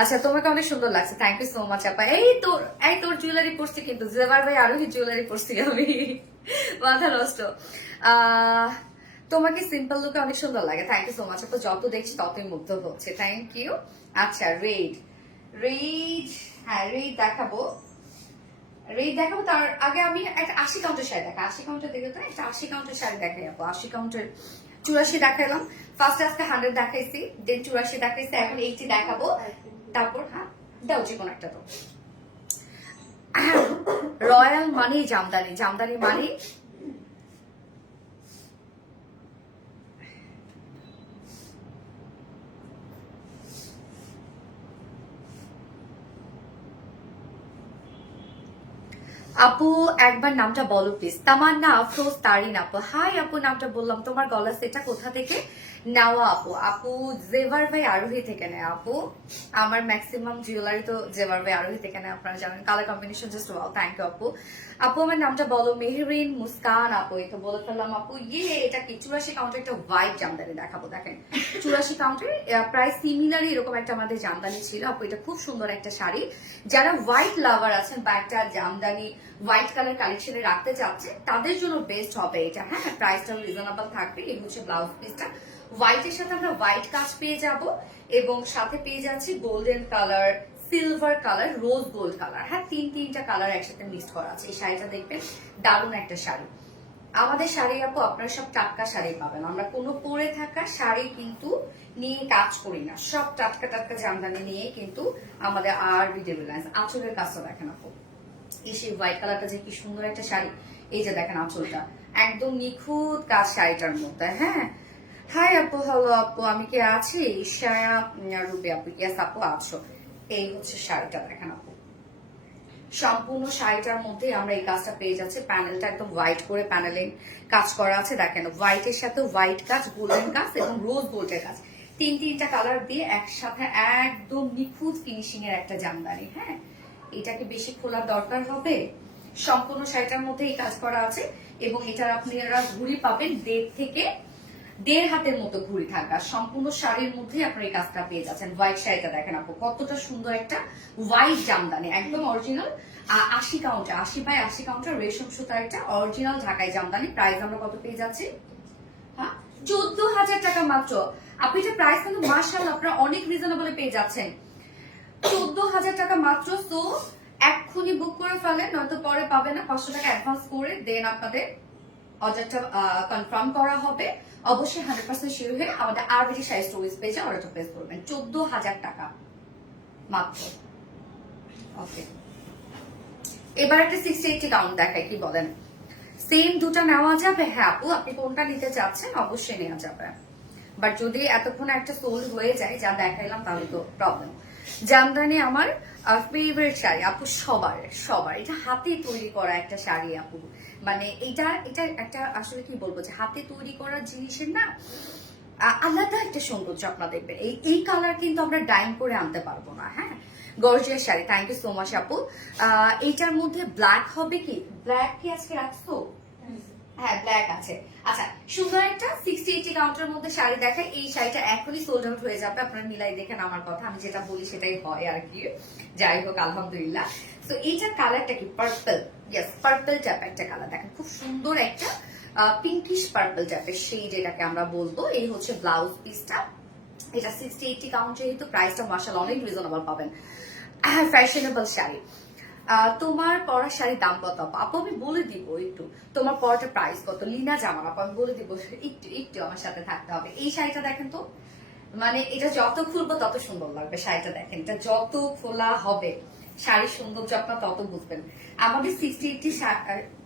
আচ্ছা তোমাকে অনেক সুন্দর লাগছে, থ্যাংক ইউ সো মাচ আপা। এই তোর জুয়েলারি পরছি কিন্তু, জেবার ভাই আরোহী জুয়েলারি পরছি আমি, মাথা নষ্ট। তোমাকে সিম্পল লুকে অনেক সুন্দর লাগে, থ্যাংক ইউ সো মাচ আপা, যত দেখছি ততই মুগ্ধ হচ্ছে, থ্যাংক ইউ। আচ্ছা রেড, হ্যাঁ রেড দেখাবো, তার আগে আমি একটা 80 কাউন্টার শাড়ি দেখা, 80 কাউন্টার দেখে তো একটা 80 কাউন্টার শাড়ি দেখাই আপু। 80 কাউন্টার 84 দেখাইলাম, ফার্স্ট আজকে 100 দেখাইছি, দেন 84 দেখাইছি, এখন 80 দেখাবো, তারপর হ্যাঁ দাও যে কোনো একটা। তো রয়্যাল মানি জামদানি, জামদানি মানি আপু একবার নামটা বলো প্লিজ। তামান্না আফরোজ তারিন আপু, হাই আপু, নামটা বললাম, তোমার গলা সেটা কোথা থেকে নেওয়া আপু? আপু জেভার ভাই আরোহী থেকে নেয় আপু, আমার ম্যাক্সিমাম জুয়েলারি তো জেভার ভাই আরোহী থেকে নেয়, আপনারা জানেন, colour combination just wow, thank you আপু। আপু আমার নামটা বলো। মেহরিন মুস্কান আপু, এই তো বলে ফেললাম আপু। এটা কি 84 কাউন্টার একটা হোয়াইট জামদানি দেখাবো, দেখেন 84 কাউন্টার প্রায় সিমিলারই এরকম একটা আমাদের জামদানি ছিল আপু, এটা খুব সুন্দর একটা শাড়ি। যারা হোয়াইট লাভার আছেন বা একটা জামদানি হোয়াইট কালার কালেকশনে রাখতে চাচ্ছে তাদের জন্য বেস্ট হবে এটা, হ্যাঁ প্রাইসটাও রিজনেবল থাকবে। এই হচ্ছে ব্লাউজ পিসটা, হোয়াইটের সাথে আমরা হোয়াইট কাজ পেয়ে যাব, এবং সাথে পেয়ে যাচ্ছি golden colour, silver colour, rose gold colour, হ্যাঁ তিনটা কালার একসাথে মিক্স করা আছে। এই শাড়িটা দেখবেন দারুণ একটা শাড়ি। আমাদের শাড়ি আপু আপনারা সব টাটকা শাড়ি পাবেন, আমরা কোনো পরে থাকা শাড়ি কিন্তু নিয়ে কাজ করি না, সব টাটকা টাটকা জামদানি নিয়ে কিন্তু আমাদের আরবি রিলায়েন্স। আঁচলের কাজটা দেখেন আপু, এই সেই হোয়াইট কালারটা যে কি সুন্দর একটা শাড়ি। এই যে দেখেন আঁচলটা একদম নিখুঁত কাজ শাড়িটার মধ্যে। হ্যাঁ, হাই আপু, হ্যালো আপু, আমি কি আছি? ইশায়া রুবি আপু, ইয়েস আপু আছো। এই হচ্ছে শাড়িটা দেখেন আপু, সম্পূর্ণ শাড়িটার মধ্যে আমরা এই কাজটা পেয়ে যাচ্ছি। প্যানেলটা একদম হোয়াইট করে প্যানেলিং কাজ করা আছে। দেখেন হোয়াইটের সাথে হোয়াইট কাজ, গোল্ডেন কাজ এবং রোজ গোল্ডের কাজ, তিনটা কালার দিয়ে একসাথে একদম নিখুঁত ফিনিশিং এর একটা জামদানি। হ্যাঁ, এটাকে বেশি খোলার দরকার হবে? সম্পূর্ণ শাড়িটার মধ্যে এই কাজ করা আছে এবং এটার আপনারা ঘুড়ি পাবেন 1.5 হাতের মতো ঘুড়ি থাকা। সম্পূর্ণ শাড়ির মধ্যে আপনারা এই কাজটা পেয়ে যাচ্ছেন। হোয়াইট শাড়িটা দেখেন আপু, কতটা সুন্দর একটা হোয়াইট জামদানি, একদম অরিজিনাল 80 কাউন্টার, 80 বাই 80 কাউন্টার রেশম সুতার একটা অরিজিনাল ঢাকাই জামদানি। প্রাইস আমরা কত পেয়ে যাচ্ছি? হ্যাঁ, 14,000 টাকা মাত্র। আপনি এটা প্রাইস কিন্তু মাশাআল্লাহ আপনারা অনেক রিজনেবলে পেয়ে যাচ্ছেন। 14,000 টাকা মাত্র। তো এক্ষুনি বুক করে ফেলেন, নয়তো পরে পাবে না। 500 টাকা অ্যাডভান্স করে দেন আপনাদের অর্ডারটা কনফার্ম করা হবে। অবশ্যই 100% শিওর হয়ে আমাদের আরবিটি শাড়ি স্টোরেজ পেজে অর্ডারটা প্লেস করবেন। 14,000 টাকা মাত্র। ওকে, এবার একটা 60-80 কাউন্ট দেখায়, কি বলেন? সেম দুটা নেওয়া যাবে? হ্যাঁ আপু, আপনি কোনটা নিতে চাচ্ছেন অবশ্যই নেওয়া যাবে, বাট যদি এতক্ষণ একটা সোল্ড হয়ে যায় যা দেখাইলাম তাহলে তো প্রবলেম। জামদানি আমার ফেভারিট শাড়ি আপু, সবার সবার। এটা হাতে তৈরি করা একটা শাড়ি আপু, মানে এটা এটা একটা আসলে কি বলবো, যে হাতে তৈরি করা জিনিসের না আলাদা একটা সৌন্দর্য আপনারা দেখবেন। এই কালার কিন্তু আমরা ডাইং করে আনতে পারবো না। হ্যাঁ, gorgeous sari. Thank you so much আপু। এইটার মধ্যে ব্ল্যাক হবে কি? ব্ল্যাক কি আজকে রাখছো? হ্যাঁ, ব্ল্যাক আছে। আচ্ছা, সুন্দর একটা 60-80 কাউন্টারের মধ্যে শাড়ি দেখায়। এই শাড়িটা এখনই সোল্ড আউট হয়ে যাবে, আপনারা মিলাই দেখেন আমার কথা, আমি যেটা বলি সেটাই হয় আর কি। যাই হোক, আলহামদুলিল্লাহ। তো এইটার কালারটা কি? পার্পল। ইয়েস, পার্পল টাইপ একটা কালার। দেখেন খুব সুন্দর একটা পিঙ্কিশ পার্পল টাইপের শেড, এটাকে আমরা বলবো। এই হচ্ছে ব্লাউজ পিসটা। এটা 60-80 কাউন্ট, যেহেতু প্রাইসটা মাশাআল্লাহ অনেক রিজনেবল পাবেন। ফ্যাশনেবল শাড়ি। তোমার পরা শাড়ির দাম কত আপু? আমি বলে দিব একটু। তোমার পরাটা প্রাইস কত? লিনা জামান আপু, আমি বলে দিব। একটু একটু আমার সাথে থাকতে হবে। এই শাড়িটা দেখেন তো, মানে এটা যত খুলবো তত সুন্দর লাগবে। শাড়িটা দেখেন, এটা যত খোলা হবে শাড়ির সৌন্দর্য আপনার তত বুঝবেন। আমাদের 60-80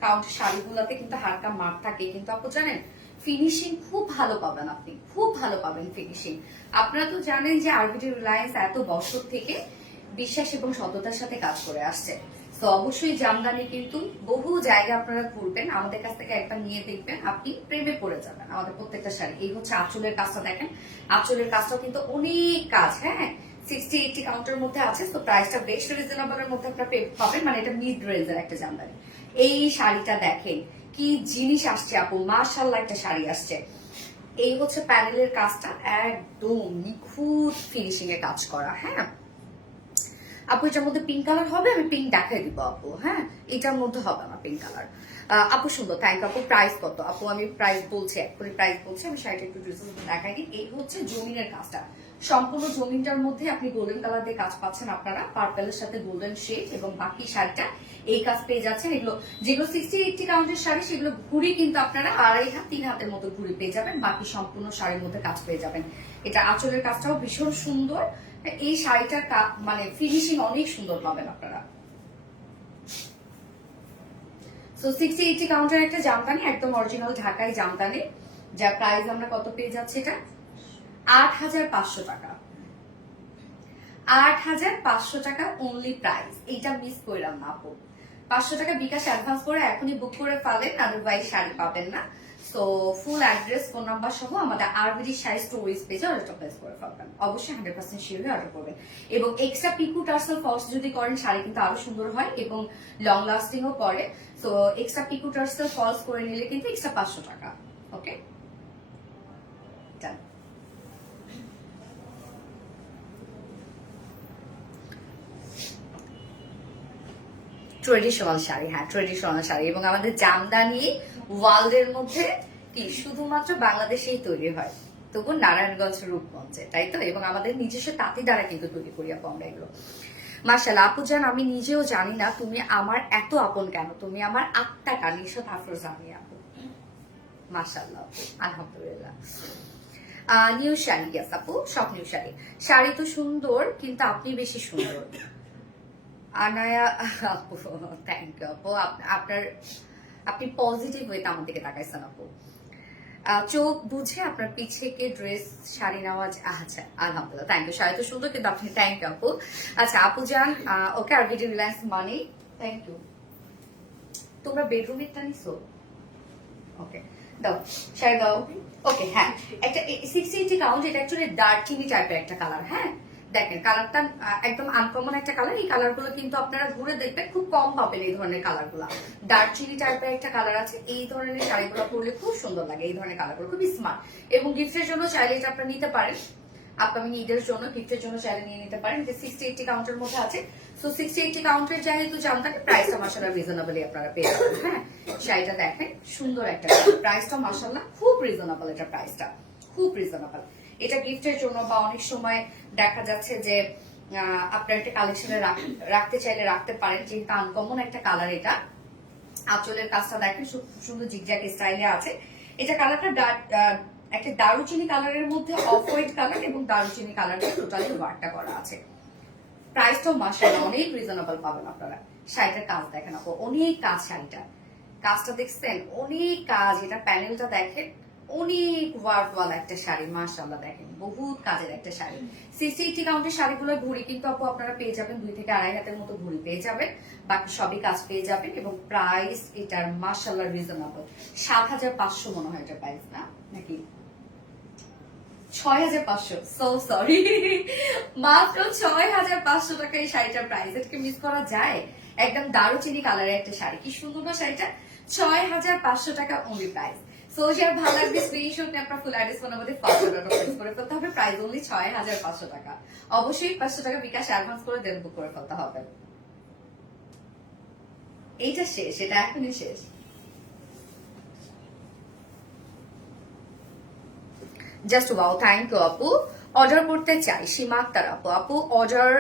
কাউন্ট শাড়িগুলোতে কিন্তু হালকা মাপ থাকে, কিন্তু আপু জানেন ফিনিশিং খুব ভালো পাবেন, আপনি খুব ভালো পাবেন ফিনিশিং। আপনারা তো জানেন যে আরবিটি রিলায়েন্স এত বছর থেকে বিশ্বাস এবং সততার সাথে কাজ করে আসছে। তো অবশ্যই জামদানি কিন্তু বহু জায়গা আপনারা ঘুরবেন, আমাদের কাছ থেকে একটা নিয়ে দেখবেন, আপনি প্রেমে পড়ে যাবেন আমাদের প্রত্যেকটা শাড়ি। এই হচ্ছে আঁচলের কাজটা দেখেন, আঁচলের কাজটাও কিন্তু অনেক কাজ। হ্যাঁ, 60-80 কাউন্টের মধ্যে আছে। তো প্রাইসটা বেশ রিজনেবলের মধ্যে আপনারা পাবেন, মানে এটা মিড রেঞ্জের একটা জামদানি। এই শাড়িটা দেখেন কি জিনিস আসছে আপু, মাশাআল্লাহ একটা শাড়ি আসছে। এই হচ্ছে প্যানেলের কাজটা, একদম নিখুঁত ফিনিশিং এ কাজ করা। হ্যাঁ আপু, এটার মধ্যে পিঙ্ক কালার হবে, আমি পিঙ্ক দেখাই দিব আপু। হ্যাঁ, এটার মধ্যে হবে না পিঙ্ক কালার। আপু সুন্দর, থ্যাংক আপু। প্রাইস কত আপু? আমি প্রাইস বলছি, এক্ষুনি প্রাইস বলছি। আমি শাড়িটা একটু দেখাই দিই। এই হচ্ছে জমিনের কাজটা, সম্পূর্ণ জমিনটার মধ্যে আপনি গোল্ডেন কালার দিয়ে কাজ পাচ্ছেন আপনারা, পার্পেলের সাথে গোল্ডেন শেড, এবং বাকি শাড়িটা এই কাজ পেয়ে যাচ্ছেন। এগুলো যেগুলো 60-80 কাউন্টের শাড়ি, সেগুলো ঘুড়ি কিন্তু আপনারা 2.5-3 হাতের মতো ঘুড়ি পেয়ে যাবেন, বাকি সম্পূর্ণ শাড়ির মধ্যে কাজ পেয়ে যাবেন। এটা আঁচলের কাজটাও ভীষণ সুন্দর। এই শাড়িটার মানে ফিনিশিং অনেক সুন্দর পাবেন আপনারা। সো 60-80 কাউন্টার একটা জামদানি, একদম অরিজিনাল ঢাকাই জামদানি, যার প্রাইস আমরা কত পেয়ে যাচ্ছি? এটা 8,500 টাকা। 8,500 টাকা অনলি প্রাইস। এইটা মিস করলাম না আপু। 500 টাকা বিকাশ অ্যাডভান্স করে এখনই বুক করে ফেলেন, আদারওয়াইজ শাড়ি পাবেন না। So full address, phone number সহ আমাদের আরবিডি শাড়ি স্টোরেজ পেজে অর্ডারটা প্লেস করে ফেলবেন। অবশ্যই 100% শিওর হয়ে অর্ডার করবেন। এবং এক্সট্রা পিকু টার্সেল ফলস যদি করেন, শাড়ি কিন্তু আরো সুন্দর হয় এবং লং লাস্টিংও করে। So extra picot tassel falls করে নিলে কিন্তু এক্সট্রা 500 টাকা। ওকে, ডান। ট্রেডিশনাল শাড়ি, হ্যাঁ ট্রেডিশনাল শাড়ি। এবং আমাদের জামদানি ওয়ার্ল্ডের মধ্যে কি শুধুমাত্র বাংলাদেশেই তৈরি হয়, তবু নারায়ণগঞ্জ রূপগঞ্জে, তাই তো? এবং আমাদের নিজস্ব তাঁতি দ্বারা কিন্তু তৈরি করি আপু আমরা এগুলো। মাশাআল্লাহ আপু জান, আমি নিজেও জানি না তুমি আমার এত আপন কেন, তুমি আমার আত্মা নিশত আফরোজানি আপু। মাশাআল্লাহ আপু, আলহামদুলিল্লাহ। নিউ শাড়ি, ইয়েস আপু, সব নিউ শাড়ি। শাড়ি তো সুন্দর, কিন্তু আপনি বেশি সুন্দর। আনায়া আপু, থ্যাংক ইউ আপু, আপনি পজিটিভ ওয়েতে আমার দিকে তাকাইছেন আপু। চোখ বুঝে আপনার পিছেকে ড্রেস শাড়ি নেওয়া আচ্ছা আলহামদুলিল্লাহ, থ্যাংক ইউ। শাড়ি তো সুন্দর, কিন্তু আপনি থ্যাংক ইউ আপু। আচ্ছা আপু যান, ওকে আর video Reliance money, thank you. তোমরা বেডরুমেরটা নিছো? ওকে দাও, শাড়ি দাও। ওকে হ্যাঁ, একটা 60-80 কাউন্ট, এটা অ্যাকচুয়ালি দারচিনি টাইপের একটা কালার। হ্যাঁ দেখেন কালারটা একদম আনকমন একটা কালার। এই কালার গুলো কিন্তু আপনারা ঘুরে দেখবেন, খুব কম পাবেন এই ধরনের কালার গুলা। দারচিনি টাইপের একটা কালার আছে, এই ধরনের শাড়িগুলো পরলে খুব সুন্দর লাগে। এই ধরনের কালার গুলো খুবই স্মার্ট, এবং গিফটের জন্য চাইলে এটা আপনারা নিতে পারেন। আপকামিং ঈদের জন্য গিফটের জন্য চাইলে নিয়ে নিতে পারেন। এটা 60-80 কাউন্টের মধ্যে আছে। সো 60-80 কাউন্টের যেহেতু জাম থাকে, প্রাইসটা মাশাআল্লাহ রিজনেবলি আপনারা পেয়ে যাবেন। হ্যাঁ শাড়িটা দেখেন সুন্দর একটা, প্রাইসটা মাশাআল্লাহ খুব রিজনেবল, এটা প্রাইসটা খুব রিজনেবল। এটা গিফটের জন্য বা অনেক সময় দেখা যাচ্ছে যে আপনার একটা কালেকশনে রাখতে চাইলে রাখতে পারেন, যেহেতু আনকমন একটা কালার। এটা আঁচলের কাজটা দেখেন খুব সুন্দর জিগজ্যাগ স্টাইলে আছে। এটা কালারটা একটা দারুচিনি কালারের মধ্যে অফ হোয়াইট কালার এবং দারুচিনি কালারের টোটালি ওয়ার্কটা করা আছে। প্রাইসটাও মাশাআল্লাহ অনেক রিজনেবল পাবেন আপনারা। শাড়িটার কাজ দেখেন আপু, অনেক কাজ, শাড়িটা কাজটা দেখছেন, অনেক কাজ। এটা প্যানেলটা দেখেন, অনেক ওয়ার্ক ওয়ালা একটা শাড়ি, মাশাআল্লাহ দেখেন বহুত কাজের একটা শাড়ি। 60-80 কাউন্টের শাড়িগুলোর ঘুড়ি কিন্তু আপু আপনারা পেয়ে যাবেন 2 থেকে 2.5 হাতের মতো ঘুড়ি পেয়ে যাবেন, বাকি সবই কাজ পেয়ে যাবেন। এবং প্রাইস এটার মাশাআল্লাহ রিজনেবল। 7,500 মনে হয় এটা প্রাইস, না নাকি 6,500? সো সরি, মাত্র 6,500 টাকা এই শাড়িটার প্রাইস। এটাকে মিস করা যায়? একদম দারুচিনি কালারের একটা শাড়ি, কি সুন্দর না শাড়িটা। 6,500 টাকা অনলি প্রাইস। সো যার ভালো লাগবে স্ক্রিনশট নিয়ে আপনার ফুল অ্যাড্রেস ফোন আমাদের করে ফেলতে হবে। প্রাইস অনলি 6,500 টাকা। অবশ্যই 500 টাকা বিকাশ অ্যাডভান্স করে দেন বুক করে ফেলতে হবে। এইটা শেষ, এটা এখনই শেষ। জাস্ট ওয়াও, থ্যাংক ইউ আপু। অর্ডার করতে চাই, সীমা আক্তার আপু। আপু অর্ডার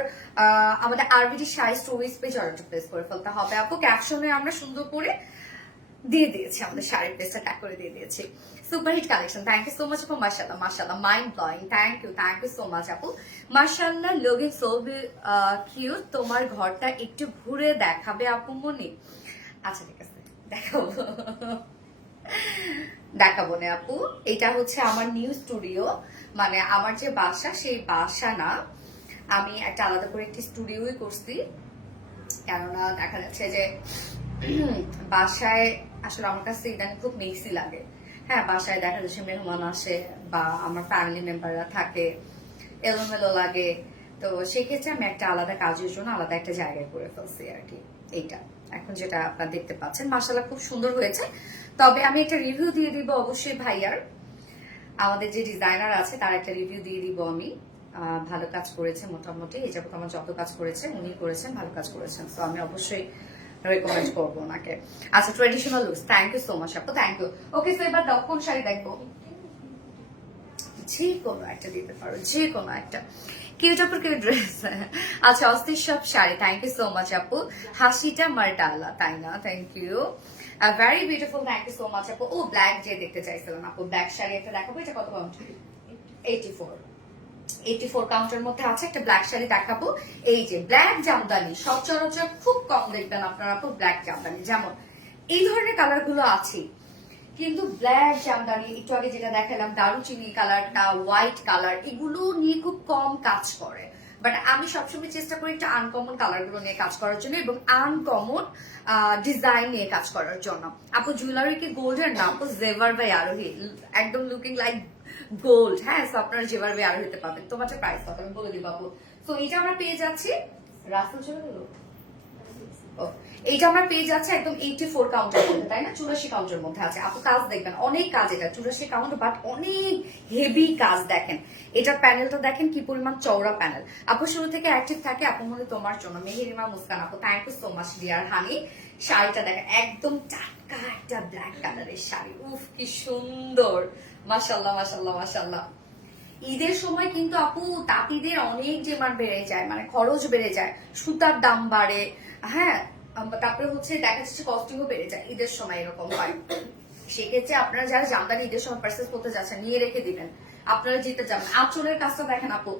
আমাদের আরবিডি শাড়ি স্টোরিজ পেজ অর্ডারটা প্লেস করে ফেলতে হবে আপু। ক্যাপশনে আমরা সুন্দর করে দিয়ে দিয়েছি, আমাদের শাড়ির পেজটা ট্যাগ করে দিয়ে দিয়েছি। Superhit collection, thank you so much আপু। মাশাআল্লাহ মাশাআল্লাহ, mind blowing, thank you so much আপু। মাশাআল্লাহ লুকিং সো কিউট। তোমার ঘরটা একটু ঘুরে দেখাবে আপু মনি? আচ্ছা ঠিক আছে, দেখাবো দেখাবো না আপু। এটা হচ্ছে আমার নিউ স্টুডিও, মানে আমার যে বাসা সেই বাসা না, আমি একটা আলাদা করে একটি স্টুডিওই করছি। কেননা দেখা যাচ্ছে যে বাসায় আসলে আমার কাছে ইদানিং খুব মেক্সি লাগে। হ্যাঁ বাসায় দেখা যাচ্ছে মেহমান আসে বা আমার ফ্যামিলি মেম্বাররা থাকে, এলোমেলো লাগে। তো সেক্ষেত্রে আমি একটা আলাদা কাজের জন্য আলাদা একটা জায়গায় করে ফেলছি আর কি। এইটা এখন যেটা আপনারা দেখতে পাচ্ছেন মাশাআল্লাহ খুব সুন্দর হয়েছে। তবে আমি একটা রিভিউ দিয়ে দিব অবশ্যই ভাইয়ার, আমাদের যে ডিজাইনার আছে তার একটা রিভিউ দিয়ে দিব আমি। ভালো কাজ করেছে মোটামুটি, এই যাবত আমার যত কাজ করেছে উনি করেছেন, ভালো কাজ করেছেন। তো আমি অবশ্যই রেকমেন্ড করবো ওনাকে। আচ্ছা traditional looks, thank you so much আপু, থ্যাংক ইউ। ওকে সো এবার দাও, কোন শাড়ি দেখবো? যে কোনো একটা দিতে পারো, যে কোনো একটা। কিউট আপুর কিউট ড্রেস। আচ্ছা অস্থির সব sari, thank you so much আপু। হাসিটা মার্টালা, তাই না? Thank you, very beautiful, thank you so much আপু। ও ব্ল্যাক যে দেখতে চাইছিলাম আপু, ব্ল্যাক শাড়ি একটা দেখাবো। এটা কত কাউন্ট? 84 কাউন্টের মধ্যে আছে একটা ব্ল্যাক শাড়ি দেখাবো। এই যে ব্ল্যাক জামদানি সচরাচর খুব কম দেখবেন আপনারা আপু, ব্ল্যাক জামদানি যেমন এই ধরনের কালার গুলো আছে, কিন্তু ব্ল্যাক জামদানি একটু আগে যেটা দেখালাম দারুচিনি কালারটা, হোয়াইট কালার, এগুলো নিয়ে খুব কম কাজ করে। বাট আমি সবসময় চেষ্টা করি একটু আনকমন কালার গুলো নিয়ে কাজ করার জন্য এবং আনকমন ডিজাইন নিয়ে কাজ করার জন্য। আপু জুয়েলারি কি গোল্ডের না আপু? জেভার বাই আরোহী, একদম লুকিং লাইক গোল্ড। হ্যাঁ আপনারা জেভার বাই আরোহীতে পাবেন। তোমার প্রাইস কত আমি বলে দিব আপু। তো এটা আমরা পেয়ে যাচ্ছি, রাসেল চলে গেল, এইটা আমরা পেয়ে যাচ্ছে একদম 84 কাউন্টের মধ্যে, তাই না? 84 কাউন্টের মধ্যে আছে আপু। কাজ দেখবেন অনেক কাজ, এটা 84 কাউন্ট বাট অনেক হেভি কাজ। দেখেন এটার প্যানেলটা দেখেন কি পরিমাণ চওড়া প্যানেল। আপু শুরু থেকে অ্যাক্টিভ থাকে আপু মনে তোমার জন্য। মেহেরিমা মুস্কান আপু, thank you so much dear honey. শাড়িটা দেখেন একদম টাটকা একটা ব্ল্যাক কালারের শাড়ি, উফ কি সুন্দর, মাশাআল্লাহ মাশাআল্লাহ মাশাআল্লাহ। ঈদের সময় কিন্তু আপু তাঁতিদের অনেক ডিমান্ড বেড়ে যায়, মানে খরচ বেড়ে যায়, সুতার দাম বাড়ে। হ্যাঁ তারপরে হচ্ছে দেখা যাচ্ছে কস্টিংও বেড়ে যায় ঈদের সময়, এরকম হয়। সেক্ষেত্রে আপনারা যারা জামদানি ঈদের সময় পার্সেস করতে যাচ্ছেন নিয়ে রেখে দিবেন, আপনারা যেটা জানেন। আঁচলের কাজটা দেখেন আপু,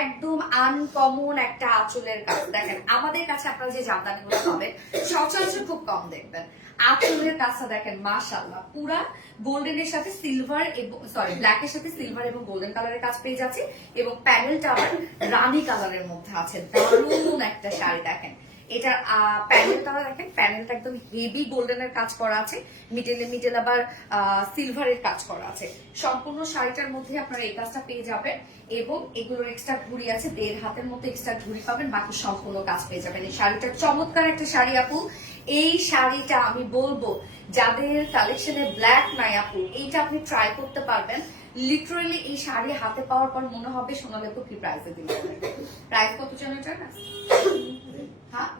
একদম আনকমন একটা আঁচলের কাজ। দেখেন আমাদের কাছে আপনারা যে জামদানিগুলো পাবেন সচরাচর খুব কম দেখবেন। আঁচলের কাজটা দেখেন মাশাআল্লাহ, পুরা গোল্ডেনের সাথে সিলভার এবং সরি ব্ল্যাকের সাথে সিলভার এবং গোল্ডেন কালারের কাজ পেয়ে যাচ্ছে, এবং প্যানেলটা আবার রানী কালারের মধ্যে আছে। দারুণ একটা শাড়ি দেখেন। এটার প্যানেলটা দেখেন, প্যানেলটা একদম হেভি গোল্ডেনের কাজ করা আছে, মিডল আবার সিলভারের কাজ করা আছে। সম্পূর্ণ শাড়িটার মধ্যে আপনারা এই কাজটা পেয়ে যাবেন, এবং এগুলোর এক্সট্রা ঘুড়ি আছে, 1.5 হাতের মতো এক্সট্রা ঘুড়ি পাবেন, বাকি সম্পূর্ণ কাজ পেয়ে যাবেন। এই শাড়িটা চমৎকার একটা শাড়ি আপু। এই শাড়িটা আমি বলবো যাদের কালেকশনে ব্ল্যাক নাই আপু, এইটা আপনি ট্রাই করতে পারবেন। লিটারালি এই শাড়ি হাতে পাওয়ার পর মনে হবে সোনালি আপু কি প্রাইসে দিল। প্রাইস কত জানো এটা না? হ্যাঁ,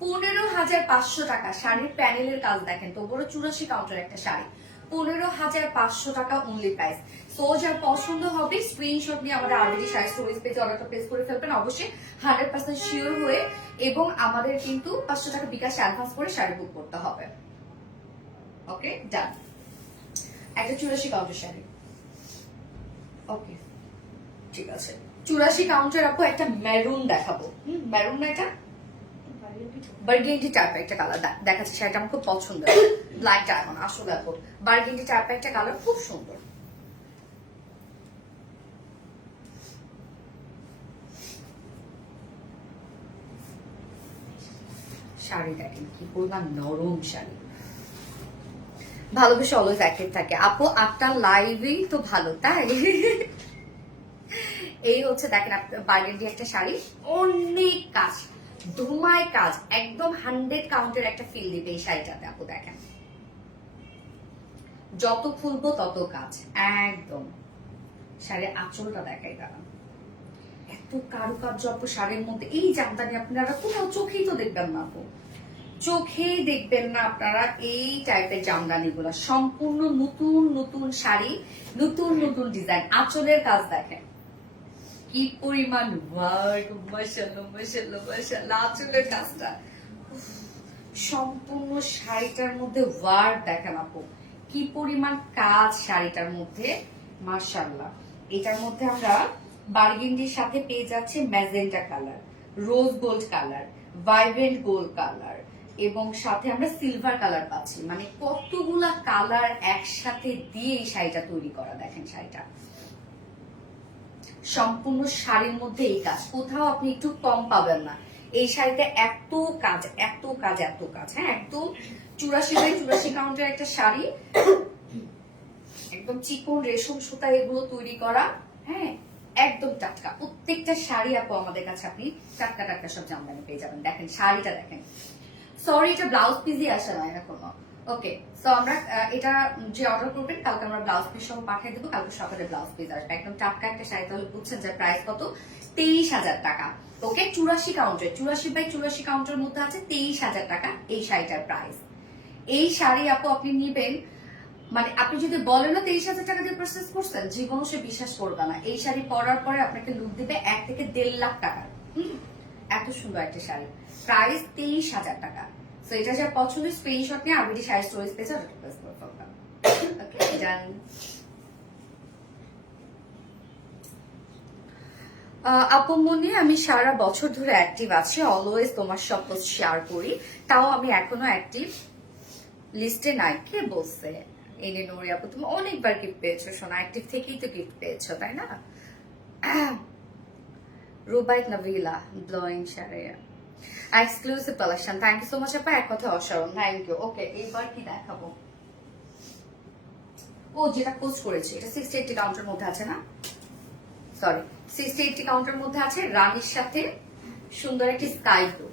15,500 টাকা। শাড়ির প্যানেলের কাজ দেখেন তো, বড় 84 কাউন্টার একটা শাড়ি, 15,500 টাকা অনলি প্রাইস। সো যার পছন্দ হবে স্ক্রিনশট নিয়ে আমাদের অলরেডি শাড়ি স্টোরেজ পেজে অর্ডারটা প্লেস করে ফেলবেন, অবশ্যই 100% শিওর হয়ে, এবং আমাদের কিন্তু 500 টাকা বিকাশ অ্যাডভান্স করে শাড়ি বুক করতে হবে। ওকে ডান। একটা 84 কাউন্টার শাড়ি। ওকে ঠিক আছে, 84 কাউন্টার আপু একটা মেরুন দেখাবো। মেরুন না, এটা বার্গেন্ডি টাইপের একটা কালার দেখাচ্ছে। শাড়িটা আমার খুব পছন্দ, ব্ল্যাকটা এখন আসলে আপু বার্গেন্ডি টাইপের একটা কালার, খুব সুন্দর। শাড়ি দেখেন কি পরিমাণ নরম শাড়ি। ভালোবেসে অলওয়েজ অ্যাক্টিভ থাকে আপু, আপনার লাইভেই তো ভালো তাই। এই হচ্ছে দেখেন বার্গেন্ডি একটা শাড়ি, অনেক কাজ, ধুমায় কাজ, একদম 100 কাউন্টের একটা ফিল দিবে এই শাড়িটাতে আপু। দেখেন যত খুলবো তত কাজ, একদম। শাড়ির আঁচলটা দেখাই দাঁড়ান, এত কারুকার্য আপু শাড়ির মধ্যে। এই জামদানি আপনারা কোথাও চোখেই তো দেখবেন না আপু, চোখেই দেখবেন না আপনারা এই টাইপের জামদানি গুলা। সম্পূর্ণ নতুন নতুন শাড়ি, নতুন নতুন ডিজাইন। আঁচলের কাজ দেখেন কি পরিমাণ ওয়ার্ক, মাশাআল্লাহ মাশাআল্লাহ মাশাআল্লাহ। আঁচলের কাজটা সম্পূর্ণ শাড়িটার মধ্যে ওয়ার্ক দেখেন আপু, কি পরিমাণ কাজ শাড়িটার মধ্যে, মাশাআল্লাহ। এটার মধ্যে আমরা বার্গেন্ডির সাথে পেয়ে যাচ্ছে magenta colour, rose gold colour, vibrant gold colour, এবং সাথে আমরা সিলভার কালার পাচ্ছি। মানে কতগুলা কালার একসাথে দিয়ে এই শাড়িটা তৈরি করা। দেখেন শাড়িটা সম্পূর্ণ শাড়ির মধ্যে এই কাজ, কোথাও আপনি একটু কম পাবেন না। এই শাড়িতে এত কাজ এত কাজ এত কাজ। হ্যাঁ, একদম 84 কাউন্টের একটা শাড়ি, একদম চিকন রেশম সুতা এগুলো তৈরি করা। হ্যাঁ, একদম টাটকা প্রত্যেকটা শাড়ি আপু আমাদের কাছে আপনি টাটকা টাটকা সব জামদানি পেয়ে যাবেন। দেখেন শাড়িটা দেখেন, সরি এটা ব্লাউজ পিসই আসে না এখনো। ওকে, সো আমরা এটা যে অর্ডার করবেন কালকে আমরা ব্লাউজ পিস সহ পাঠিয়ে দেবো, কালকে সকালে ব্লাউজ পিস আসবে। একদম টাটকা একটা শাড়ি। তাহলে বুঝছেন যে প্রাইস কত, 23,000 টাকা। ওকে, 84 কাউন্টার, 84/84 কাউন্টার মধ্যে আছে 23,000 টাকা এই শাড়িটার প্রাইস। এই শাড়ি আপু আপনি নিবেন, মানে আপনি যদি বলেন না 23,000 টাকা দিয়ে পারচেজ করছেন, জীবনও সে বিশ্বাস করবে না। এই শাড়ি পরার পরে আপনাকে লুক দিবে 1 থেকে 1.5 লাখ টাকা। এত সুন্দর একটা শাড়ি, প্রাইস 23,000 টাকা। সো এটা যার পছন্দ স্ক্রিনশট নিয়ে অলরেডি শাড়ি স্টোরেজ পেজে অর্ডার প্লেস করে ফেলবেন। ওকে ডান। আপু মনে আমি সারা বছর ধরে অ্যাক্টিভ আছি, অলওয়েজ তোমার সব পোস্ট শেয়ার করি, তাও আমি এখনো অ্যাক্টিভ লিস্টে নাই। কে বলছে? এনে নোরি আপু তুমি অনেকবার গিফট পেয়েছো সোনা, অ্যাক্টিভ থেকেই তো গিফট পেয়েছো তাই না? Rubait Nabila blowing sari exclusive collection, thank you so much আপা, এক কথা অসাধারণ, থ্যাংক ইউ। ওকে, এইবার কি দেখাবো? ও যেটা পোস্ট করেছি এটা 60-80 কাউন্টের মধ্যে আছে না, সরি 60-80 কাউন্টের মধ্যে আছে, রানীর সাথে সুন্দর একটি স্কাই ব্লু,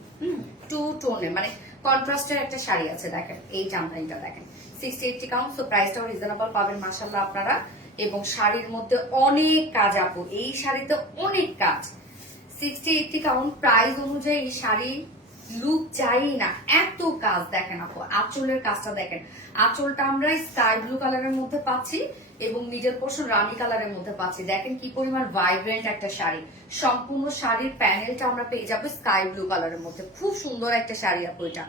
2 টোনে মানে কন্ট্রাস্টের একটা শাড়ি আছে। দেখেন এই জামদানিটা দেখেন 60-80 কাউন্ট, তো প্রাইসটাও রিজনেবল পাবেন মাশাআল্লাহ আপনারা। এবং শাড়ির মধ্যে অনেক কাজ আপু, এই শাড়িতে অনেক কাজ। 60-80 কাউন্ট প্রাইস অনুযায়ী এই শাড়ি লুক চাই না, এত কাজ। দেখেন আপু আঁচলের কাজটা দেখেন, আঁচলটা আমরা স্কাই ব্লু কালারের মধ্যে পাচ্ছি এবং মিডল পোর্শন রানী কালারের মধ্যে পাচ্ছি। দেখেন কি পরিমাণ ভাইব্রেন্ট একটা শাড়ি। সম্পূর্ণ শাড়ির প্যানেলটা আমরা পেয়ে যাবো স্কাই ব্লু কালারের মধ্যে, খুব সুন্দর একটা শাড়ি আপু এটা।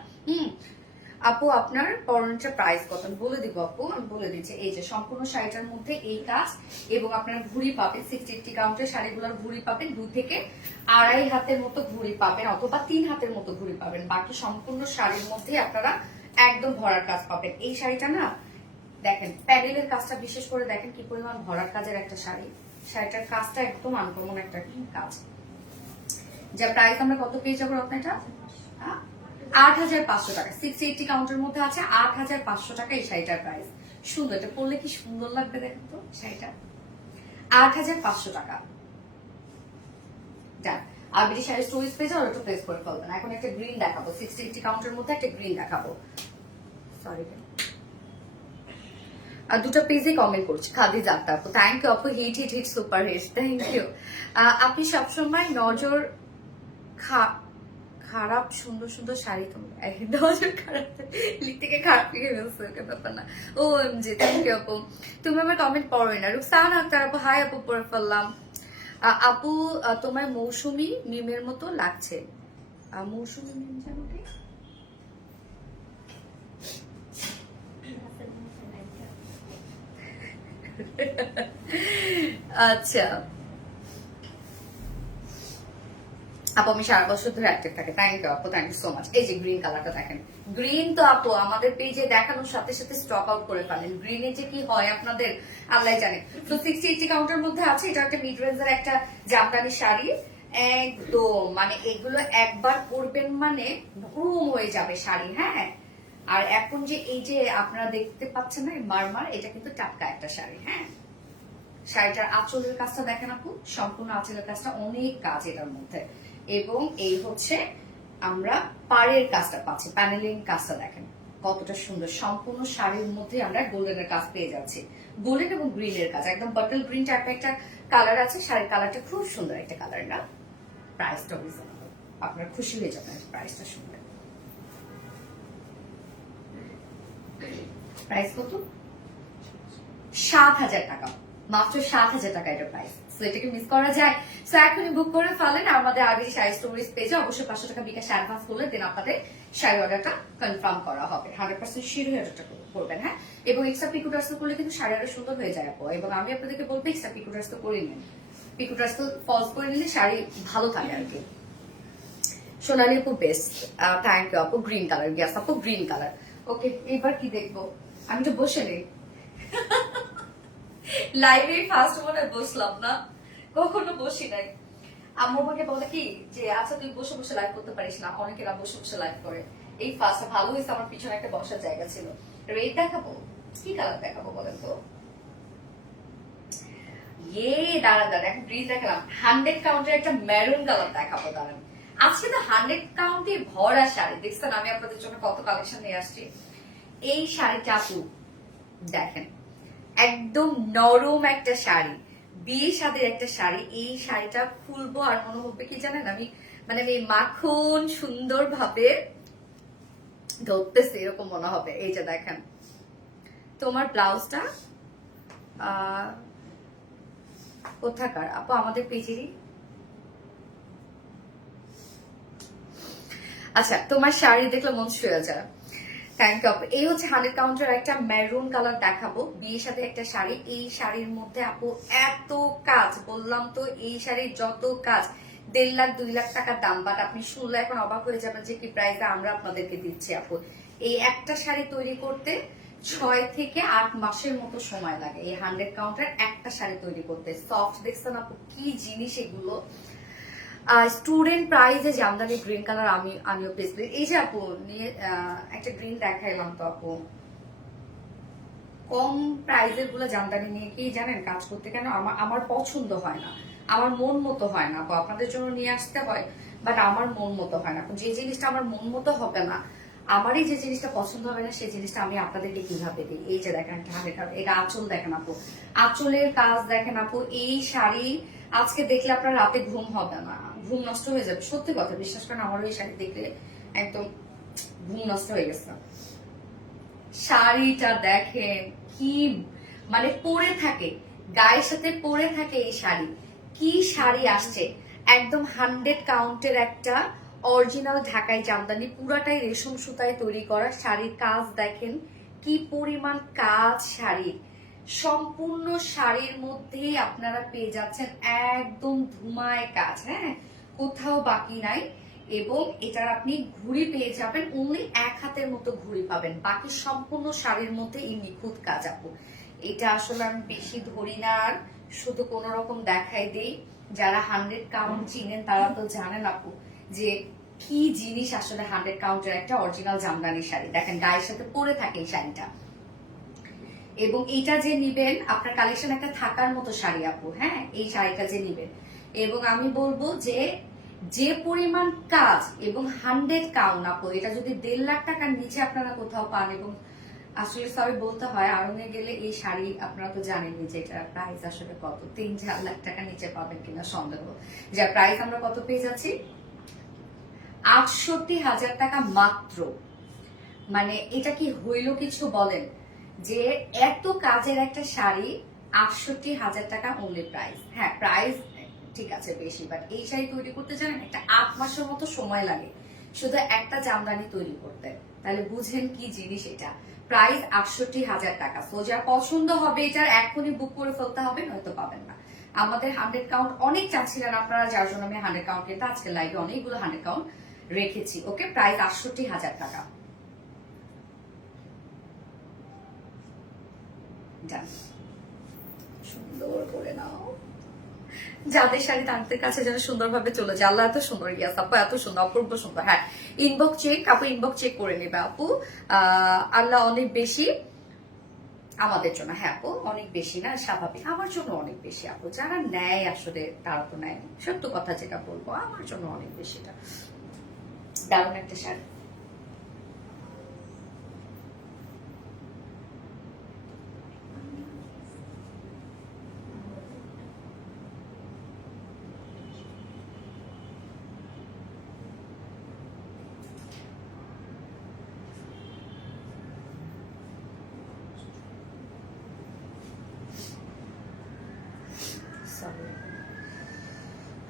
আপু আপনার পরনটার প্রাইস কত আমি বলে দিব আপু, আমি বলে দিচ্ছি। এই যে সম্পূর্ণ শাড়িটার মধ্যে এই কাজ এবং আপনারা ঘুড়ি পাবেন, 60-80 কাউন্টের শাড়িগুলোর ঘুড়ি পাবেন, 2 থেকে আড়াই হাতের মতো ঘুড়ি পাবেন অথবা 3 হাতের মতো ঘুড়ি পাবেন। বাকি সম্পূর্ণ শাড়ির মধ্যে আপনারা একদম ভরার কাজ পাবেন। এই শাড়িটা না দেখেন প্যানেলের কাজটা বিশেষ করে দেখেন কি পরিমাণ ভরার কাজের একটা শাড়ি। শাড়িটার কাজটা একদম আনকমন একটা কাজ। যা প্রাইস আমরা কত পেয়ে যাবো আপনারটা 8,500 টাকা। 60-80 কাউন্টের মধ্যে আছে 8,500 টাকা এই শাড়িটার প্রাইস। সুন্দর, এটা পরলে কি সুন্দর লাগবে দেখেন তো শাড়িটা। 8,500 টাকা। যাক, আর বেশি শাড়ি স্টোরেজ পেয়ে যাও একটু প্লেস করে ফেলবেন। এখন একটা গ্রিন দেখাবো, 60-80 কাউন্টের মধ্যে একটা গ্রিন দেখাবো। সরি, আর দুটো পেজে কমেন্ট করছি। খাদি যাত্রা আপু, থ্যাংক ইউ আপু। Hit hit hit super hit, thank you. আপনি সবসময় নজর খারাপ সুন্দর সুন্দর শাড়ি নজর খারাপ লিখ থেকে খারাপ লিখে ফেলছে, ওকে ব্যাপার না। ও এম জি, থ্যাংক ইউ আপু। তুমি আমার কমেন্ট পড়ো না। রুকসানা আক্তার আপু, হাই আপু, পড়ে ফেললাম। আপু তোমার মৌসুমি মিমের মতো লাগছে। মৌসুমি মিম জানো কি? আচ্ছা আপু, আমি সারা বছর ধরে অ্যাক্টিভ থাকে। থ্যাংক ইউ আপু, থ্যাংক ইউ সো মাচ। এই যে গ্রিন কালারটা দেখেন, গ্রিন তো আপু আমাদের পেজে দেখানোর সাথে সাথে স্টক আউট করে ফেলেন। গ্রিনে যে কি হয় আপনাদের আল্লাহ জানে। তো 60-80 কাউন্টার মধ্যে আছে। এটা একটা মিড রেঞ্জের একটা জামদানি শাড়ি, একদম মানে এগুলো একবার পরবেন মানে ঘুম হয়ে যাবে শাড়ি। হ্যাঁ, আর এখন যে এই যে আপনারা দেখতে পাচ্ছেন না মারমার, এটা কিন্তু টাটকা একটা শাড়ি। হ্যাঁ, শাড়িটার আঁচলের কাজটা দেখেন আপু, সম্পূর্ণ আঁচলের কাজটা অনেক কাজ এটার মধ্যে। এবং এই হচ্ছে আমরা পাড়ের কাজটা পাচ্ছি, প্যানেলিং কাজটা দেখেন কতটা সুন্দর। সম্পূর্ণ শাড়ির মধ্যে আমরা গোল্ডেনের কাজ পেয়ে যাচ্ছি, গোল্ডেন এবং গ্রিনের কাজ, একদম বাটল গ্রিন টাইপের একটা কালার আছে। শাড়ির কালারটা খুব সুন্দর একটা কালার না। প্রাইসটা রিজনেবল, আপনার খুশি হয়ে যাবেন প্রাইসটা শুনলে। প্রাইস কত? 7,000 টাকা, মাত্র 7,000 টাকা এটা প্রাইস। সো এটাকে মিস করা যায়? সো এখনই বুক করে ফেলেন আমাদের আগে শাড়ি স্টোরেজ পেজে। অবশ্যই 500 টাকা বিকাশ অ্যাডভান্স করলে দেন আপনাদের শাড়ি অর্ডারটা কনফার্ম করা হবে। 100% শিওর হয়ে অর্ডারটা করবেন। হ্যাঁ, এবং এক্সট্রা পিকুটার্স করলে কিন্তু শাড়ি আরো সুন্দর হয়ে যায় আপু। এবং আমি আপনাদেরকে বলবো এক্সট্রা পিকুটার্স তো করে নিন, পিকুটার্স তো ফলস করে নিলে শাড়ি ভালো থাকে আর কি। সোনালি আপু বেস্ট, থ্যাংক ইউ আপু। গ্রিন কালার, গ্যাস আপু গ্রিন কালার। ওকে, এবার কি দেখবো? আমি তো বসে নেই লাইভে ফার্স্ট মনে বসলাম না, কখনো বসি নাই। আম্মু আমাকে বলে কি যে আচ্ছা তুই বসে বসে লাইভ করতে পারিস না, অনেকেরা বসে বসে লাইভ করে। এই ফার্স্ট ভালো হয়েছে, আমার পিছনে একটা বসার জায়গা ছিল। রেড দেখাবো, কি কালার দেখাবো বলেন তো? দাঁড়া এখন গ্রিন দেখালাম। 100 কাউন্টের একটা মেরুন কালার দেখাবো, দাঁড়ান। আজকে তো 100 কাউন্টে ভরা শাড়ি দেখছেন, আমি আপনাদের জন্য কত কালেকশন নিয়ে আসছি। এই শাড়িটা আপু দেখেন, একদম নরম একটা শাড়ি, বিয়ে শাদীর একটা শাড়ি। এই শাড়িটা খুলবো আর মনে হবে কি জানেন, আমি মানে এই মাখন সুন্দর ভাবে ধরতেছে এরকম মনে হবে। এই যে দেখেন তোমার ব্লাউজটা কোথাকার আপু? আমাদের পেজেরই। আচ্ছা, তোমার শাড়ি দেখলে মন ছুঁয়ে যায়। থ্যাংক ইউ আপু। এই হচ্ছে 100 কাউন্টার একটা মেরুন কালার দেখাবো, বিয়ের সাথে একটা শাড়ি। এই শাড়ির মধ্যে আপু এত কাজ, বললাম তো এই শাড়ির যত কাজ, 1.5 লাখ 2 লাখ টাকার দাম। বাট আপনি শুনলে এখন অবাক হয়ে যাবেন যে কি প্রাইসে আমরা আপনাদেরকে দিচ্ছি আপু। এই একটা শাড়ি তৈরি করতে 6 থেকে 8 মাসের মতো সময় লাগে। এই 100 কাউন্টার একটা শাড়ি তৈরি করতে। সফট দেখছেন আপু কি জিনিস এগুলো। স্টুডেন্ট প্রাইজে জামদানি গ্রিন কালার আমিও পেয়েছি। এই যে আপু নিয়ে একটা গ্রিন দেখাইলাম তো আপু, কম প্রাইজের গুলো জামদানি নিয়ে কি জানেন কাজ করতে কেন আমার পছন্দ হয় না, আমার মন মতো হয় না আপু। আপনাদের জন্য নিয়ে আসতে হয়, বাট আমার মন মতো হয় না। যে জিনিসটা আমার মন মতো হবে না, আমারই যে জিনিসটা পছন্দ হবে না, সেই জিনিসটা আমি আপনাদেরকে কিভাবে দিই। এই যে দেখেন একটা 100 কালার, এটা আঁচল দেখেন আপু, আঁচলের কাজ দেখেন আপু। এই শাড়ি আজকে দেখলে আপনার রাতে ঘুম হবে না, ঘুম নষ্ট হয়ে যাবে। সত্যি কথা বিশ্বাস করেন, আমার ওই শাড়ি দেখলে একদম ঘুম নষ্ট হয়ে গেছে। শাড়িটা দেখেন কি মানে পরে থাকে, গায়ের সাথে পরে থাকে এই শাড়ি। কি শাড়ি আসছে, একদম 100 কাউন্টের একটা অরিজিনাল ঢাকাই জামদানি, পুরাটাই রেশম সুতায় তৈরি করা। শাড়ির কাজ দেখেন কি পরিমাণ কাজ শাড়ির, সম্পূর্ণ শাড়ির মধ্যেই আপনারা পেয়ে যাচ্ছেন একদম ধুমায় কাজ, হ্যাঁ কোথাও বাকি নাই। এবং এটার আপনি ঘুড়ি পেয়ে যাবেন, অনলি 1 হাতের মতো ঘুড়ি পাবেন, বাকি সম্পূর্ণ শাড়ির মধ্যে এই নিখুঁত কাজ আপু। এটা আসলে আমি বেশি ধরি না, আর শুধু কোন রকম দেখাই দেই। যারা 100 কাউন্ট চিনেন তারা তো জানেন আপু যে কি জিনিস আসলে 100 কাউন্টের একটা অরিজিনাল জামদানি শাড়ি। দেখেন গায়ের সাথে পরে থাকে এই শাড়িটা, এবং এইটা যে নিবেন আপনার কালেকশন একটা থাকার মতো শাড়ি আপু, হ্যাঁ এই শাড়িটা যে নিবেন। এবং আমি বলবো যে পরিমাণ কাজ এবং 100 কাউন্ট আপু, এটা যদি 1.5 লাখ টাকার নিচে আপনারা কোথাও পান, এবং আসলে সবাই বলতে হয় আড়ঙে গেলে এই শাড়ি আপনারা তো জানেনই যে এটার প্রাইস আসলে কত, 3-4 লাখ টাকা নিচে পাবেন কিনা সন্দেহ। যার প্রাইস আমরা কত পেয়ে যাচ্ছি, 68,000 টাকা মাত্র। মানে এটা কি হইল কিছু বলেন, যে এত কাজের একটা শাড়ি 68,000 টাকা অনলি প্রাইস। হ্যাঁ প্রাইস ঠিক আছে বেশি, বাট এই শাড়ি তৈরি করতে জানেন একটা 8 মাসের মতো সময় লাগে শুধু একটা জামদানি তৈরি করতে, তাহলে বুঝেন কি জিনিস এটা। প্রাইস 68,000 টাকা। সো যার পছন্দ হবে এটার এখনই বুক করে ফেলতে হবে, নয়তো পাবেন না। আমাদের 100 কাউন্ট অনেক চাচ্ছিলেন আপনারা, যার জন্য আমি 100 কাউন্ট কিন্তু আজকে লাইভে অনেকগুলো 100 কাউন্ট রেখেছি। ওকে, প্রাইস 68,000 টাকা। সুন্দর করে নাও, যাদের শাড়ি তাদের কাছে যেন সুন্দরভাবে চলে যায়। আল্লাহ এত সুন্দর, ইয়াস আপু এত সুন্দর, অপূর্ব সুন্দর। হ্যাঁ ইনবক্স চেক আপু, ইনবক্স চেক করে নেবে আপু। আল্লাহ অনেক বেশি আমাদের জন্য, হ্যাঁ আপু অনেক বেশি না, স্বাভাবিক আমার জন্য অনেক বেশি আপু। যারা নেয় আসলে তারা তো নেয়, সত্য কথা যেটা বলবো, আমার জন্য অনেক বেশি। এটা দারুণ একটা শাড়ি।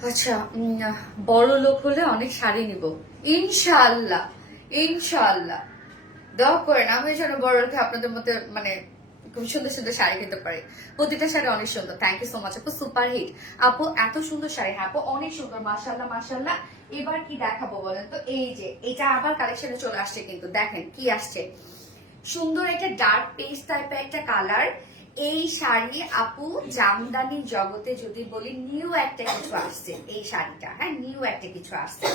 আচ্ছা বড় লোক হলে অনেক শাড়ি নিব ইনশাআল্লাহ, ইনশাআল্লাহ দোয়া করেন আমি যেন বড় লোকে আপনাদের মধ্যে মানে খুব সুন্দর সুন্দর শাড়ি কিনতে পারি। প্রতিটা শাড়ি অনেক সুন্দর। থ্যাংক ইউ সো মাচ আপু, সুপার হিট আপু, এত সুন্দর শাড়ি। হ্যাঁ আপু অনেক সুন্দর, মাশাআল্লাহ মাশাআল্লাহ। এবার কি দেখাবো বলেন তো, এই যে এটা আবার কালেকশনে চলে আসছে, কিন্তু দেখেন কি আসছে, সুন্দর একটা ডার্ক পেস্ট টাইপের একটা কালার। এই শাড়ি আপু জামদানি জগতে যদি বলি নিউ একটা কিছু আসছে এই শাড়িটা, হ্যাঁ নিউ একটা কিছু আসছে।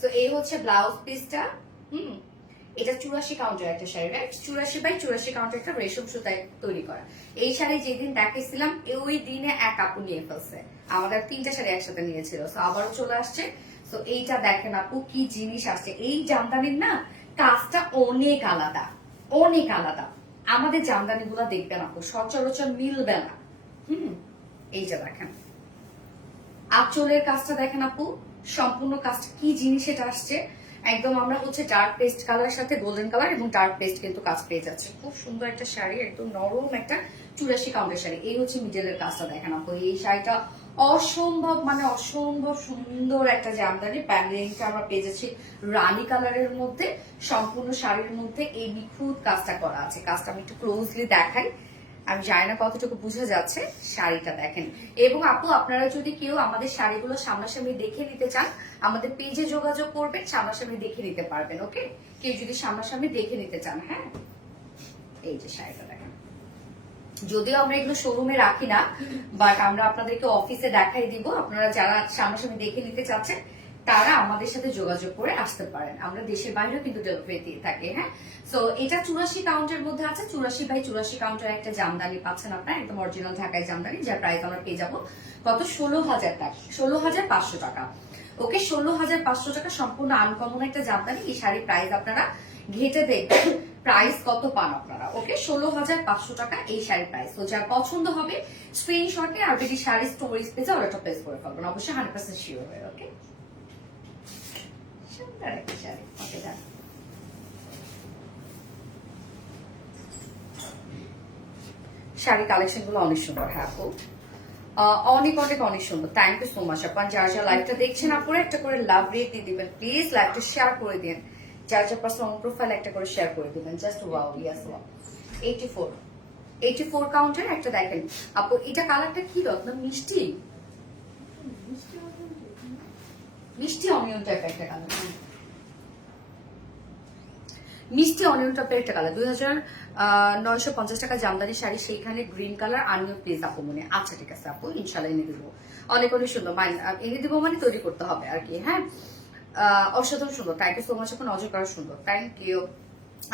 তো এই হচ্ছে ব্লাউজ পিসটা। এটা 84 কাউন্টের একটা শাড়ি, রাইট? 84/84 কাউন্টের একটা রেশম সুতায় তৈরি করা। এই শাড়ি যেদিন দেখাইছিলাম ওই দিনে এক আপু নিয়ে ফেলছে, আমাদের 3টা শাড়ি একসাথে নিয়েছিল, তো আবারও চলে আসছে। তো এইটা দেখেন আপু কি জিনিস আসছে, এই জামদানির না কাজটা অনেক আলাদা, অনেক আলাদা। আমাদের জামদানি গুলা দেখবেন আপু সচরাচর মিলবে না। এই যে দেখেন আঁচলের কাজটা দেখেন আপু, সম্পূর্ণ কাজটা কি জিনিস এটা আসছে, একদম আমরা হচ্ছে ডার্ক পেস্ট কালার সাথে গোল্ডেন কালার এবং ডার্ক পেস্ট কিন্তু কাজ পেয়ে যাচ্ছে। খুব সুন্দর একটা শাড়ি, একদম নরম একটা 84 কাউন্টের শাড়ি। এই হচ্ছে মিডলের কাজটা দেখেন আপু, এই শাড়িটা অসম্ভব মানে অসম্ভব সুন্দর একটা জামদানি। প্যানেলিংটা আমরা পেয়ে যাচ্ছি রানী কালারের মধ্যে, সম্পূর্ণ শাড়ির মধ্যে এই নিখুঁত কাজটা করা আছে। কাজটা আমি একটু ক্লোজলি দেখাই, আমি জানি না কতটুকু বোঝা যাচ্ছে, শাড়িটা দেখেন। এবং আপু আপনারা যদি কেউ আমাদের শাড়িগুলো সামনাসামনি দেখে নিতে চান, আমাদের পেজে যোগাযোগ করবেন, সামনাসামনি দেখে নিতে পারবেন। ওকে, কেউ যদি সামনাসামনি দেখে নিতে চান। হ্যাঁ এই যে শাড়িটা দেখেন, যদিও আমরা এগুলো শোরুমে রাখি না, বাট আমরা আপনাদেরকে অফিসে দেখাই দিব। আপনারা যারা সামনাসামনি দেখে নিতে চাচ্ছেন তারা আমাদের সাথে যোগাযোগ করে আসতে পারেন, আমরা দেশের বাইরেও কিন্তু ডেলিভারি দিয়ে থাকি। হ্যাঁ সো এটা 84 কাউন্টের মধ্যে আছে, 84/84 কাউন্টের একটা জামদানি পাচ্ছেন আপনারা, একদম অরিজিনাল ঢাকাই জামদানি, যার প্রাইস আমরা পেয়ে যাবো কত, 16,000 টাকা, 16,500 টাকা। ওকে 16,500 টাকা, সম্পূর্ণ আনকমন একটা জামদানি। এই শাড়ির প্রাইস আপনারা ঘেটে দেখবেন প্রাইস কত পান আপনারা। ওকে 16,500 টাকা এই শাড়ির প্রাইস। তো যার পছন্দ হবে স্ক্রিনশটে আর যদি শাড়ি স্টোরেজ পেজে অর্ডারটা প্লেস করে ফেলবেন, অবশ্যই 100% শিওর হয়ে। ওকে সুন্দর একটা শাড়ি। ওকে ডান। শাড়ি কালেকশন গুলো অনেক সুন্দর। হ্যাঁ আপু অনেক অনেক অনেক সুন্দর, থ্যাংক ইউ সো মাচ। আপনার যারা যারা লাইভটা দেখছেন আপনারা একটা করে লাভ রেট দিয়ে দিবেন প্লিজ, লাইভটা শেয়ার করে দিন, যার যার পার্সোনাল প্রোফাইল একটা করে শেয়ার করে দিবেন। Just wow, yes wow. 84 কাউন্টের একটা দেখেন আপু, এটা কালারটা কি রত্ন, মিষ্টি মিষ্টি অনিয়ন টাইপের একটা কালার, মিষ্টি অনিয়ন টাইপের একটা কালার। 2950 টাকা জামদানি শাড়ি, সেইখানে গ্রিন কালার আনিও প্লিজ আপু মনে। আচ্ছা ঠিক আছে আপু, ইনশাল্লাহ এনে দিব, অনেক অনেক সুন্দর। এনে দিব মানে তৈরি করতে হবে আর কি। হ্যাঁ, অসাধারণ সুন্দর, থ্যাংক ইউ সো মাচ আপু, নজর করা সুন্দর, থ্যাংক ইউ।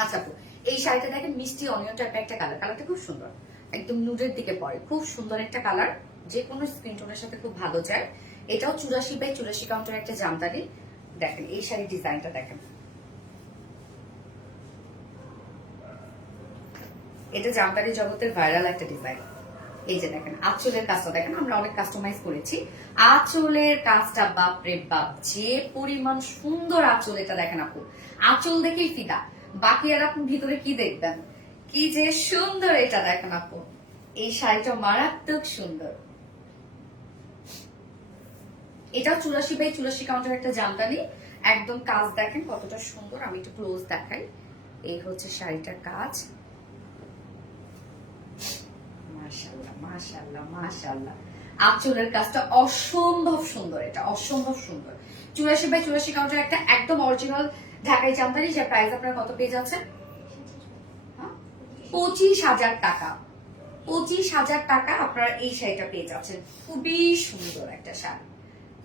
আচ্ছা আপু, এই শাড়িটা দেখেন মিষ্টি অনিয়ন টাইপের একটা কালার, কালারটা খুব সুন্দর, একদম নুডের দিকে পড়ে, খুব সুন্দর একটা কালার, যে কোনো স্কিন টোনের সাথে খুব ভালো যায়। এটাও 84/84 কাউন্টার একটা জামদানি। দেখেন এই শাড়ির ডিজাইনটা দেখেন, এটা জামদানি জগতের ভাইরাল একটা ডিজাইন। এই যে দেখেন আঁচলের কাজটা দেখেন, আমরা অনেক কাস্টমাইজ করেছি আঁচলের কাজটা, বাপ রে বাপ, যে পরিমাণ সুন্দর আঁচল, এটা দেখেন আপু, আঁচল দেখেই ফিদা, বাকি আর আপনি ভিতরে কি দেখবেন, কি যে সুন্দর এটা দেখেন আপু, এই শাড়িটা মারাত্মক সুন্দর। এটাও 84/84 কাউন্টার একটা জামদানি, একদম কাজ দেখেন কতটা সুন্দর, আমি একটু ক্লোজ দেখাই। এই হচ্ছে শাড়িটার কাজ, মাশাআল্লাহ মাশাআল্লাহ মাশাআল্লাহ, আঁচলের কাজটা অসম্ভব সুন্দর, এটা অসম্ভব সুন্দর। 84/84 কাউন্টার একটা একদম অরিজিনাল ঢাকাই জামদানি, যার প্রাইস আপনারা কত পেয়ে যাচ্ছেন, 25,000 টাকা। 25,000 টাকা আপনারা এই শাড়িটা পেয়ে যাচ্ছেন, খুবই সুন্দর একটা শাড়ি,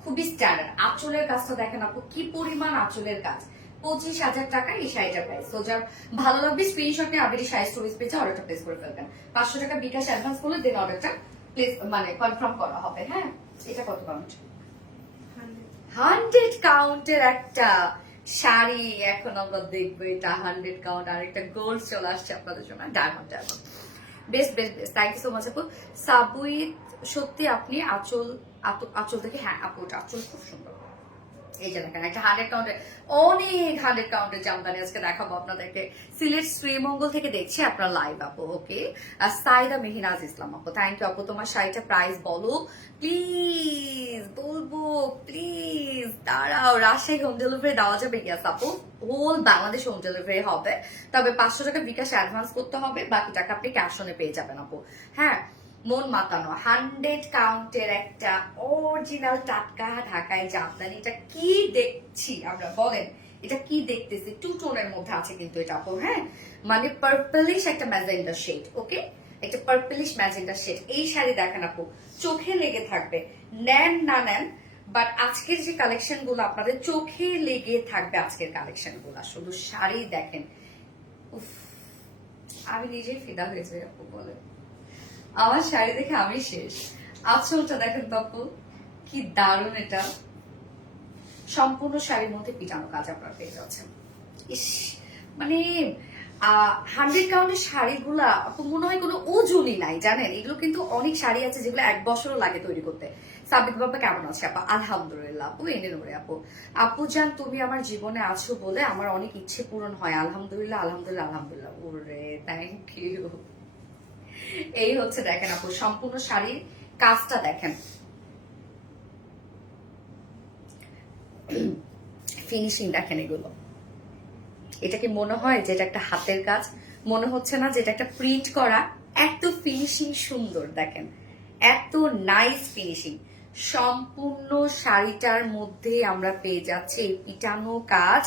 খুবই স্ট্যান্ডার্ড। আঁচলের কাজটা দেখেন আপু, কি পরিমাণ আঁচলের কাজ, 25,000 টাকা এই শাড়িটার প্রাইস। তো যার ভালো লাগবে স্ক্রিনশট নিয়ে আবেরি শাড়ি স্টোরেজ পেজে অর্ডারটা প্লেস করে ফেলবেন। 500 টাকা বিকাশ অ্যাডভান্স করলে দেন অর্ডারটা প্লেস মানে কনফার্ম করা হবে। হ্যাঁ, এটা কত কাউন্ট, 100 কাউন্টের একটা শাড়ি এখন আমরা দেখবো, এটা 100 কাউন্ট। আর একটা গোল্ড চলে আসছে আপনাদের জন্য, diamond diamond, best best best, thank you so much আপু। সাবুইত সত্যি আপনি আঁচল দেখে, হ্যাঁ আপু ওটা আঁচল খুব সুন্দর। এই যে দেখেন একটা 100 কাউন্টের, অনেক 100 কাউন্টের জামদানি আজকে দেখাবো আপনাদেরকে। সিলেট শ্রীমঙ্গল থেকে দেখছি আপনার লাইভ আপু, ওকে। আর সাইদা মেহিনাজ ইসলাম আপু, থ্যাংক ইউ আপু। তোমার শাড়িটা প্রাইস বলো প্লিজ, বলবো প্লিজ, দাঁড়াও। রাজশাহী হোম ডেলিভারি দেওয়া যাবে কি আপু? হোল বাংলাদেশ হোম ডেলিভারি হবে, তবে 500 টাকা বিকাশ অ্যাডভান্স করতে হবে, বাকি টাকা আপনি ক্যাশ অনে পেয়ে যাবেন আপু। হ্যাঁ, মন মাতানো 100 কাউন্টের একটা অরিজিনাল টাটকা ঢাকায় জামদানি, এটা কি দেখছি আমরা বলেন, এটা কি দেখতেছি, টু টোনের মধ্যে আছে কিন্তু এটা আপু। হ্যাঁ, মানে পার্পলিশ একটা ম্যাজেন্ডা শেড, ওকে, একটা পার্পলিশ ম্যাজেন্ডা শেড। এই শাড়ি দেখেন আপু, চোখে লেগে থাকবে, নেন না নেন, বাট আজকের যে কালেকশন গুলো আপনাদের চোখে লেগে থাকবে, আজকের কালেকশন গুলো শুধু শাড়ি দেখেন, উফ, আমি নিজেই ফিদা হয়ে যাই আপু, বলে আমার শাড়ি দেখে আমি শেষ। আঁচলটা দেখেন তপু, কি দারুণ, এটা সম্পূর্ণ শাড়ির মধ্যে পিটানো কাজ আপনারা পেয়ে যাচ্ছেন। ইস, মানে 100 কাউন্টের শাড়িগুলা আপু মনে হয় কোনো ওজনই নাই, জানেন। এগুলো কিন্তু অনেক শাড়ি আছে যেগুলো 1 বছরও লাগে তৈরি করতে। সাবিত বাবা কেমন আছে আপা? আলহামদুলিল্লাহ আপু, এনে নড়ে আপু। আপু জান তুমি আমার জীবনে আছো বলে আমার অনেক ইচ্ছে পূরণ হয়, আলহামদুলিল্লাহ আলহামদুলিল্লাহ আলহামদুলিল্লাহ। ওরে থ্যাংক ইউ। এই হচ্ছে দেখেন আপু সম্পূর্ণ শাড়ির কাজটা দেখেন, ফিনিশিং দেখেন এগুলো। এটা কি মনে হয় যে এটা একটা হাতের কাজ? মনে হচ্ছে না যে এটা একটা প্রিন্ট করা? এত ফিনিশিং সুন্দর দেখেন, এত নাইস ফিনিশিং। সম্পূর্ণ শাড়িটার মধ্যে আমরা পেয়ে যাচ্ছি এই পিটানো কাজ,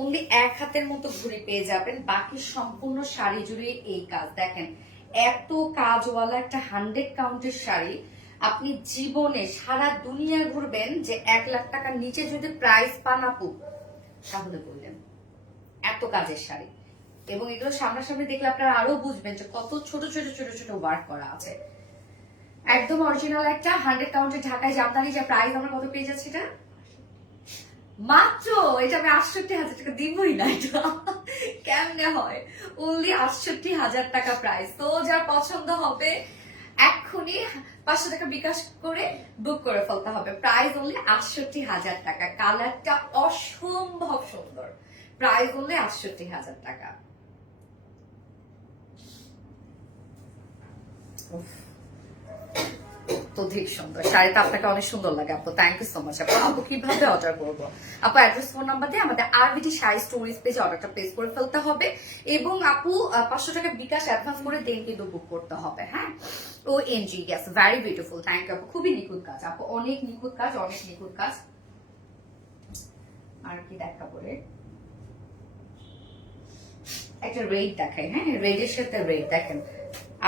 অনলি 1 হাতের মতো ঘুরে পেয়ে যাবেন, বাকি সম্পূর্ণ শাড়ি জুড়ে এই কাজ দেখেন। এত কাজওয়ালা একটা 100 কাউন্টের শাড়ি আপনি জীবনে সারা দুনিয়া ঘুরবেন, যে 1 লাখ টাকার নিচে যদি প্রাইস পান আপু তাহলে বললেন। এত কাজের শাড়ি, এবং এগুলো সামনাসামনি দেখলে আপনারা আরো বুঝবেন যে কত ছোট ছোট ছোট ছোট ওয়ার্ক করা আছে। একদম অরিজিনাল একটা 100 কাউন্টের ঢাকায় জামদানি, যা প্রাইস আমরা কত পেয়ে যাচ্ছি এটা মাত্র, এটা আমি 68,000 টাকা দিবই না, এটা কেমনে হয়, অনলি 68,000 টাকা প্রাইস। তো যার পছন্দ হবে এক্ষুনি 500 টাকা বিকাশ করে বুক করে ফেলতে হবে। প্রাইস অনলি 68,000 টাকা, কালারটা অসম্ভব সুন্দর, প্রাইস অনলি 68,000 টাকা। উফ। অত্যধিক সুন্দর শাড়িটা আপনাকে অনেক সুন্দর লাগে আপু, থ্যাংক ইউ সো মাচ আপু। আপু কিভাবে অর্ডার করবো? আপু অ্যাড্রেস ফোন নাম্বার দিয়ে আমাদের আরবিটি শাড়ি স্টোরিজ পেজে অর্ডারটা প্লেস করে ফেলতে হবে এবং আপু 500 টাকা বিকাশ অ্যাডভান্স করে দেন কিন্তু বুক করতে হবে। হ্যাঁ, ও এনজি, yes, very beautiful, thank you আপু। খুবই নিখুঁত কাজ আপু, অনেক নিখুঁত কাজ, অনেক নিখুঁত কাজ। আর কি দেখাবো রে, একটা রেড দেখাই। হ্যাঁ, রেডের সাথে রেড দেখেন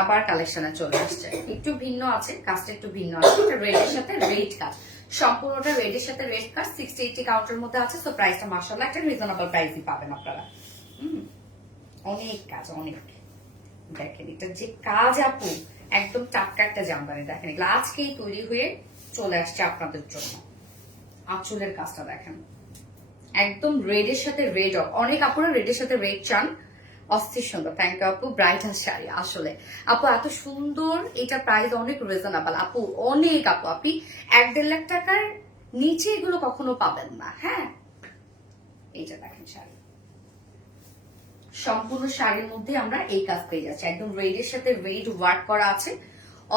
আবার কালেকশনে চলে আসছে, একটু ভিন্ন আছে কাজটা, একটু ভিন্ন আছে। এটা রেডের সাথে রেড কাজ, সম্পূর্ণটা রেডের সাথে রেড কাজ, 60-80 কাউন্টের মধ্যে আছে। তো প্রাইসটা মাশাআল্লাহ একটা রিজনেবল প্রাইসই পাবেন আপনারা। অনেক কাজ, অনেক। দেখেন এটা যে কাজ আপু, একদম টাটকা একটা জামদানি। দেখেন এগুলো আজকেই তৈরি হয়ে চলে আসছে আপনাদের জন্য। আঁচলের কাজটা দেখেন একদম রেডের সাথে রেড, অনেক আপুরা রেডের সাথে রেড চান, অস্থির সুন্দর, থ্যাংক ইউ আপু। ব্রাইডাল শাড়ি আসলে আপু এত সুন্দর, এটা প্রাইস অনেক রিজনেবল আপু, অনেক আপু। আপনি 1-1.5 লাখ টাকার নিচে এগুলো কখনো পাবেন না। হ্যাঁ, এইটা দেখেন শাড়ি, সম্পূর্ণ শাড়ির মধ্যে আমরা এই কাজ পেয়ে যাচ্ছি, একদম রেডের সাথে রেড ওয়ার্ক করা আছে,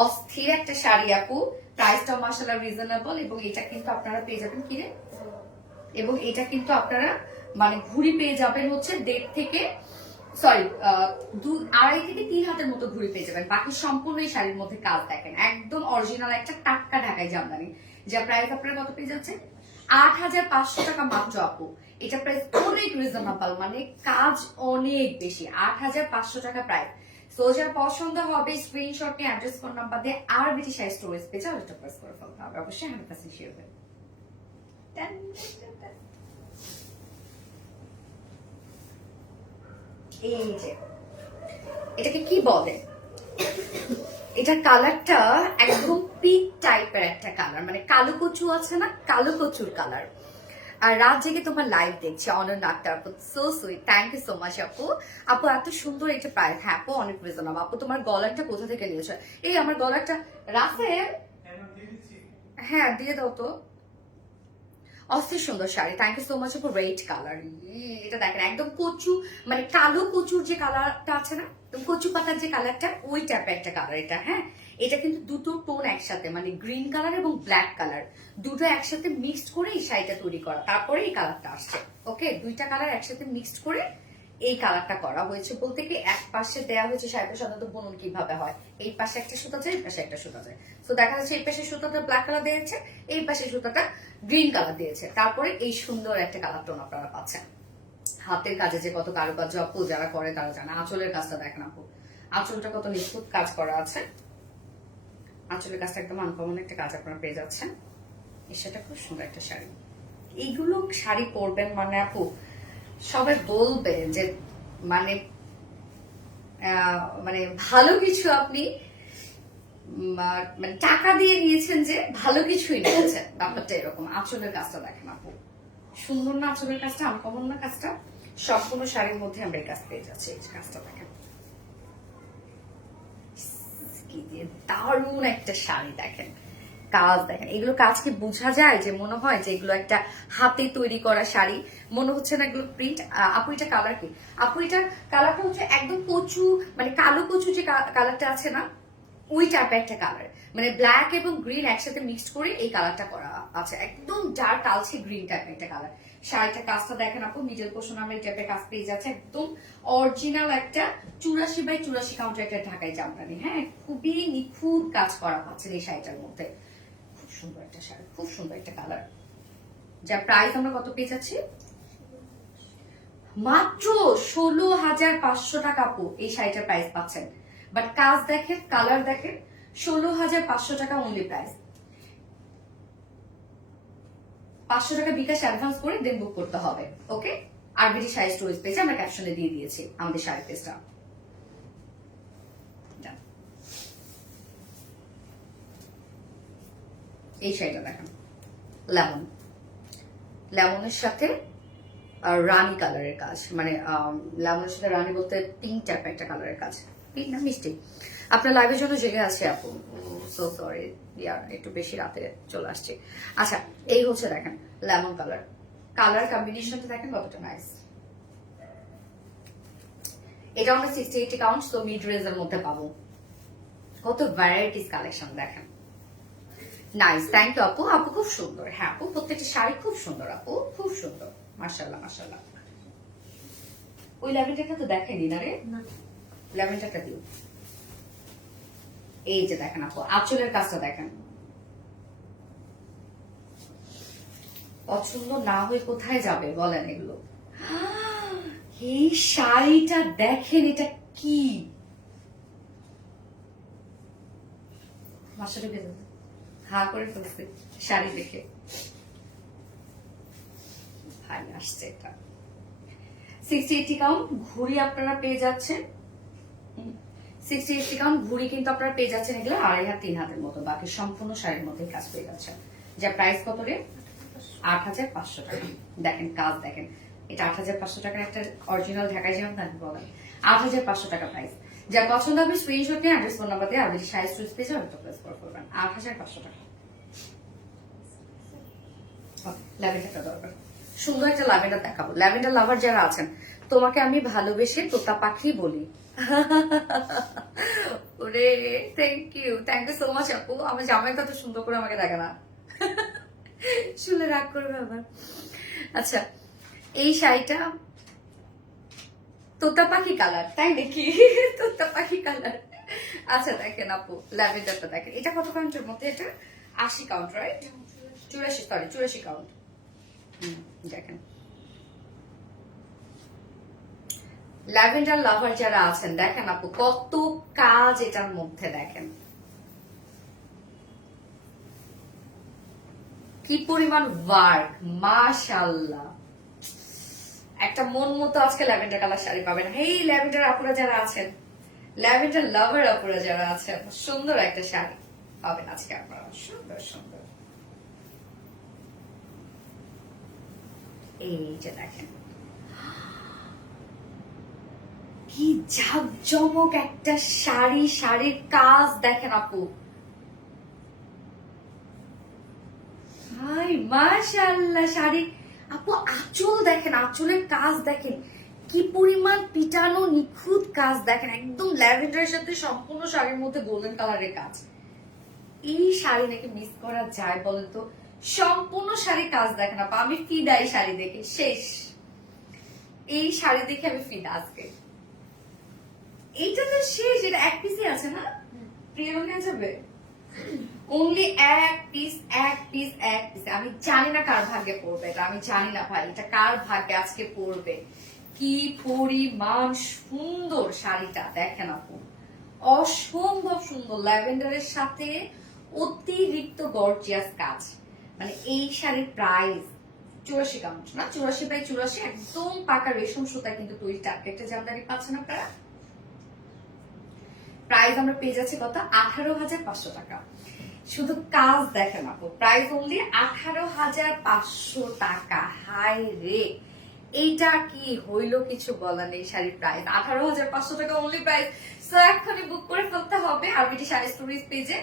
অস্থির একটা শাড়ি আপু। প্রাইসটা মাশাআল্লাহ রিজনেবল এবং এটা কিন্তু আপনারা পেয়ে যাবেন কিরে, এবং এটা কিন্তু আপনারা মানে ঘুড়ি পেয়ে যাবেন হচ্ছে 1.5 থেকে সরি 2.5 থেকে 3 হাতের মতো ঘুড়ি পেয়ে যাবেন। বাকি সম্পূর্ণ এই শাড়ির মধ্যে কাজ দেখেন, একদম অরিজিনাল একটা টাটকা ঢাকাই জামদানি, যা প্রাইস আপনারা কত পেয়ে যাচ্ছে 8,500 টাকা মাত্র আপু। এটা প্রাইস অনেক রিজনেবল, মানে কাজ অনেক বেশি, 8,500 টাকা প্রাইস। সো যার পছন্দ হবে স্ক্রিনশট নিয়ে অ্যাড্রেস ফোন নাম্বার দিয়ে আরবিটি শাড়ি স্টোরেজ পেজে অর্ডার প্রেস করে ফেলতে হবে, অবশ্যই 100% শিওর হবে। এই যে এটাকে কি বলে, এটা কালারটা একদম পিঙ্ক টাইপের একটা কালার, মানে কালো কচু আছে না, কালো কচুর কালার। আর রাত জেগে তোমার লাইভ দেখছি অনন্য আক্তার আপু, so sweet, thank you so much আপু। আপু এত সুন্দর এটা প্রাইস, হ্যাঁ আপু অনেক রিজনেবল। আপু তোমার গলারটা কোথা থেকে নিয়েছো? এই আমার গলারটা রাফেল, হ্যাঁ দিয়ে দাও তো। অস্থির সুন্দর sari, thank you so much আপু। রেড কালার, এটা দেখেন একদম কচু, মানে কালো কচুর যে কালারটা আছে না, কচু পাতার যে কালারটা, ওই টাইপের একটা কালার এটা। হ্যাঁ, এটা কিন্তু দুটো টোন একসাথে, মানে গ্রিন কালার এবং ব্ল্যাক কালার দুটো একসাথে মিক্সড করে এই শাড়িটা তৈরি করা, তারপরে এই কালারটা আসছে। ওকে, দুইটা কালার একসাথে মিক্সড করে এই কালারটা করা হয়েছে। বলতে কি এক পাশে দেওয়া হয়েছে শাড়িটা সাধারণত বুনন কিভাবে হয়, এই পাশে একটা সুতা যায়, এই পাশে একটা সুতা যায়। তো দেখা যাচ্ছে এই পাশে সুতাটা ব্ল্যাক কালার দিয়েছে, এই পাশে সুতাটা গ্রিন কালার দিয়েছে, তারপরে এই সুন্দর একটা কালার টোন আপনারা পাচ্ছেন। হাতের কাজে যে কত কারুকার্য আপু যারা করে তারা জানে। আঁচলের কাজটা দেখেন আপু, আঁচলটা কত নিখুঁত কাজ করা আছে, আঁচলের কাজটা একদম আনকমন একটা কাজ আপনারা পেয়ে যাচ্ছেন। সেটা খুব সুন্দর একটা শাড়ি, এইগুলো শাড়ি পরবেন মানে আপু সবাই বলবে যে মানে মানে ভালো কিছু আপনি মানে টাকা দিয়ে নিয়েছেন, যে ভালো কিছুই নিয়েছেন, ব্যাপারটা এরকম। আঁচলের কাজটা দেখেন আপু, সুন্দর না আঁচলের কাজটা, আনকমন না কাজটা, সম্পূর্ণ শাড়ির মধ্যে আমরা এই কাজ পেয়ে যাচ্ছি। এই কাজটা দেখেন কি দিয়ে দারুণ একটা শাড়ি, দেখেন কাজ দেখেন, এগুলো কাজ কি বোঝা যায় যে মনে হয় যে এগুলো একটা হাতে তৈরি করা শাড়ি, মনে হচ্ছে না এগুলো প্রিন্ট। আপু এটা কালার কি? আপু এটা কালারটা হচ্ছে একদম কচু, মানে কালো কচু যে কালারটা আছে না, ওই টাইপের একটা কালার, মানে ব্ল্যাক এবং গ্রিন একসাথে মিক্সড করে এই কালারটা করা আছে, একদম ডার্ক কালচে গ্রিন টাইপের একটা কালার। শাড়িটা কাজটা দেখেন আপু, মিডল পোর্শন আমরা এই টাইপের কাজ পেয়ে যাচ্ছে, একদম অরিজিনাল একটা 84/84 কাউন্টার একটা ঢাকাই জামদানি। হ্যাঁ, খুবই নিখুঁত কাজ করা হচ্ছে এই শাড়িটার মধ্যে, খুব সুন্দর একটা শাড়ি, খুব সুন্দর একটা কালার। যার প্রাইস আমরা কত পেয়ে যাচ্ছি মাত্র 16,500 টাকা আপু, এই শাড়িটার প্রাইস পাচ্ছেন। বাট কাজ দেখেন, কালার দেখেন, 16,500 টাকা অনলি প্রাইস। 500 টাকা বিকাশ অ্যাডভান্স করে দেন বুক করতে হবে। ওকে, আরবিটি শাড়ি স্টোরেজ পেজে আমরা ক্যাপশনে দিয়ে দিয়েছি আমাদের শাড়ি পেজটা। এই শাড়িটা দেখেন, লেমন, লেমনের সাথে রানি কালারের কাজ, মানে লেমনের সাথে রানি বলতে পিঙ্ক টাইপের একটা কালারের কাজ, পিঙ্ক না মিষ্টি। আপনার লাইভের জন্য জেগে আছে আপু, সো সরি একটু বেশি রাতে চলে আসছে। আচ্ছা, এই হচ্ছে দেখেন লেমন কালার, কালার কম্বিনেশনটা দেখেন কতটা নাইস। এটা আমরা 60-80 কাউন্ট, তো মিড রেঞ্জের মধ্যে পাবো। কত ভ্যারাইটিস কালেকশন দেখেন, নাইস, থ্যাংক ইউ আপু। আপু খুব সুন্দর। হ্যাঁ আপু, প্রত্যেকটি শাড়ি খুব সুন্দর আপু, খুব সুন্দর। মাশাআল্লাহ মাশাআল্লাহ। ওই ল্যাভেন্ডারটা তো দেখেনি না রে, ল্যাভেন্ডারটা দিও। এই যে দেখেন আপু, আঁচলের কাজটা দেখেন। পছন্দ না হয়ে কোথায় যাবে বলেন এগুলো? এই শাড়িটা দেখেন, এটা কি মাসাটা বেরো, হা করে ফেলছে শাড়ি দেখে। ভাই আসছে এটা 60-80 কাউন্ট ঘুড়ি আপনারা পেয়ে যাচ্ছেন। 60-80 কাউন্ট ঘুড়ি কিন্তু আপনারা পেয়ে যাচ্ছেন এগুলো 2.5 হাত 3 হাতের মতো, বাকি সম্পূর্ণ শাড়ির মধ্যে কাজ পেয়ে যাচ্ছেন। যা প্রাইস কত রে? 8,500 টাকা। দেখেন কাজ দেখেন, এটা 8,500 টাকার একটা অরিজিনাল ঢাকায় যেমন থাকবে বলেন, 8,500 টাকা প্রাইস। যা পছন্দ হবে স্ক্রিনশট নিয়ে অ্যাড্রেস ফোন নাম্বার দিয়ে আপনি সাইজ চুজ পেয়ে যাবেন, প্লেস করবেন। 8,500 টাকা। ল্যাভেন্ডারটা দরকার, সুন্দর একটা ল্যাভেন্ডার দেখাবো। ল্যাভেন্ডার লাভার যারা আছেন, তোমাকে আমি ভালোবেসে তোতা পাখি বলি। ওরে থ্যাংক ইউ সো মাচ আপু। আমার জামাইটা তো সুন্দর করে আমাকে দেখে না, শুনে রাগ করবে আবার। আচ্ছা, এই শাড়িটা তোতা পাখি কালার, তাই নাকি? তোতা পাখি কালার। আচ্ছা দেখেন আপু, ল্যাভেন্ডারটা দেখেন। এটা কত কাউন্টের মধ্যে? এটা 80 কাউন্ট, রাইট? 84 কাউন্ট। দেখেন ল্যাভেন্ডার লাভার যারা আছেন, দেখেন আপু কত কাজ এটার মধ্যে, দেখেন কি পরিমাণ ওয়ার্ক, মাশাআল্লাহ। একটা মন মতো আজকে ল্যাভেন্ডার কালার শাড়ি পাবেন। হেই ল্যাভেন্ডার আপুরা যারা আছেন, ল্যাভেন্ডার লাভার আপুরা যারা আছেন, সুন্দর একটা শাড়ি পাবেন আজকে আপনারা, সুন্দর সুন্দর। এই যে দেখেন কি ঝাঁকজমক একটা শাড়ি, শাড়ির কাজ দেখেন আপু। হাই মাশাআল্লাহ, শাড়ি আপু আঁচল দেখেন, আঁচলের কাজ দেখেন কি পরিমাণ পিটানো নিখুঁত কাজ দেখেন, একদম ল্যাভেন্ডারের সাথে সম্পূর্ণ শাড়ির মধ্যে গোল্ডেন কালারের কাজ। এই শাড়ি নাকি মিস করা যায় বলেন তো? সম্পূর্ণ শাড়ি কাজ দেখেন আপু, আমি ফিদা এই শাড়ি দেখে, শেষ। এই শাড়ি দেখে আমি ফিদা আজকে। এইটা তো শেষ, এটা এক পিসই আছে না? প্রিয় নিয়ে যাবে অনলি এক পিস। আমি জানি না কার ভাগ্যে পড়বে এটা, আমি জানি না ভাই এটা কার ভাগ্যে আজকে পড়বে। কি পরিমাণ সুন্দর শাড়িটা দেখেন আপু, অসম্ভব সুন্দর। ল্যাভেন্ডারের সাথে অতিরিক্ত গর্জিয়াস কাজ। মানে এই শাড়ির প্রাইস 84 কাউন্ট না, 84/84, একদম পাকা রেশম সুতা কিন্তু তৈরি একটা জামদানি পাচ্ছেন আপনারা। প্রাইস আমরা পেয়ে যাচ্ছি কত? 18,500 টাকা। শুধু কাজ দেখেন আপু, প্রাইস অনলি 18,500 টাকা। হাই রে, এইটা কি হইলো কিছু বলার নেই। শাড়ির প্রাইস 18,500 টাকা অনলি প্রাইস। সো এখনই বুক করে ফেলতে হবে আরবিটি শাড়ি স্টোরিজ পেজে।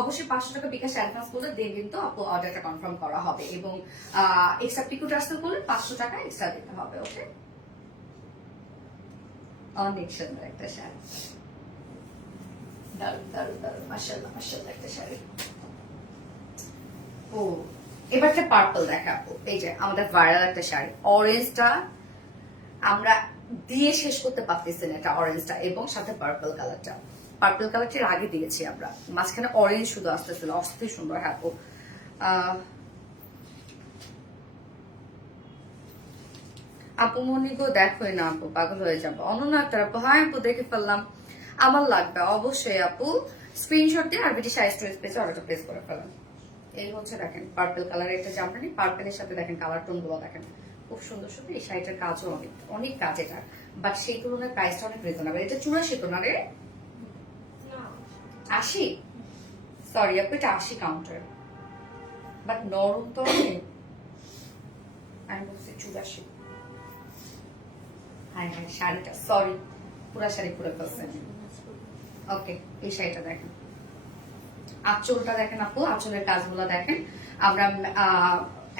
অবশ্যই 500 টাকা বিকাশ অ্যাডভান্স করলে দেন কিন্তু আপু অর্ডারটা কনফার্ম করা হবে, এবং এক্সট্রা পিকো ট্রান্সফার করলে 500 টাকা এক্সট্রা দিতে হবে। ওকে, অনেক সুন্দর একটা শাড়ি, দারুন দারুন দারুন, মাশাআল্লাহ মাশাআল্লাহ একটা শাড়ি। ও এবার একটা পার্পল দেখাবো। এই যে আমাদের ভাইরাল একটা শাড়ি, অরেঞ্জটা আমরা দিয়ে শেষ করতে পারতেছি না, এটা অরেঞ্জটা এবং সাথে পার্পল কালারটা। পার্পল কালারটির আগে দিয়েছি আমরা, মাঝখানে অরেঞ্জ শুধু আসতেছিল, অস্থির সুন্দর। হ্যাঁ আপু মনিগো দেখোই না আপু, পাগল হয়ে যাবো। অনন্য একটা আপু, হ্যাঁ আপু দেখে ফেললাম, আমার লাগবে অবশ্যই আপু। স্ক্রিনশট দিয়ে আরবিটি শাড়ি স্টোরেজ পেজে অর্ডারটা প্লেস করে ফেলেন। এই হচ্ছে দেখেন পার্পল কালারের একটা জামদানি, পার্পলের সাথে দেখেন কালার টোন গুলো দেখেন খুব সুন্দর সুন্দর। এই শাড়িটার কাজও অনেক অনেক কাজ এটা, বাট সেই তুলনায় প্রাইসটা অনেক রিজনেবল। এটা 84 তো না রে? 80, সরি আপু এটা 80 কাউন্টার, বাট নরম তো অনেক। আমি বলছি 84। হ্যাঁ হ্যাঁ শাড়িটা, সরি পুরা শাড়ি পুরো ফেলছেন। ওকে, এই শাড়িটা দেখেন, আঁচলটা দেখেন আপু, আঁচলের কাজগুলো দেখেন। আমরা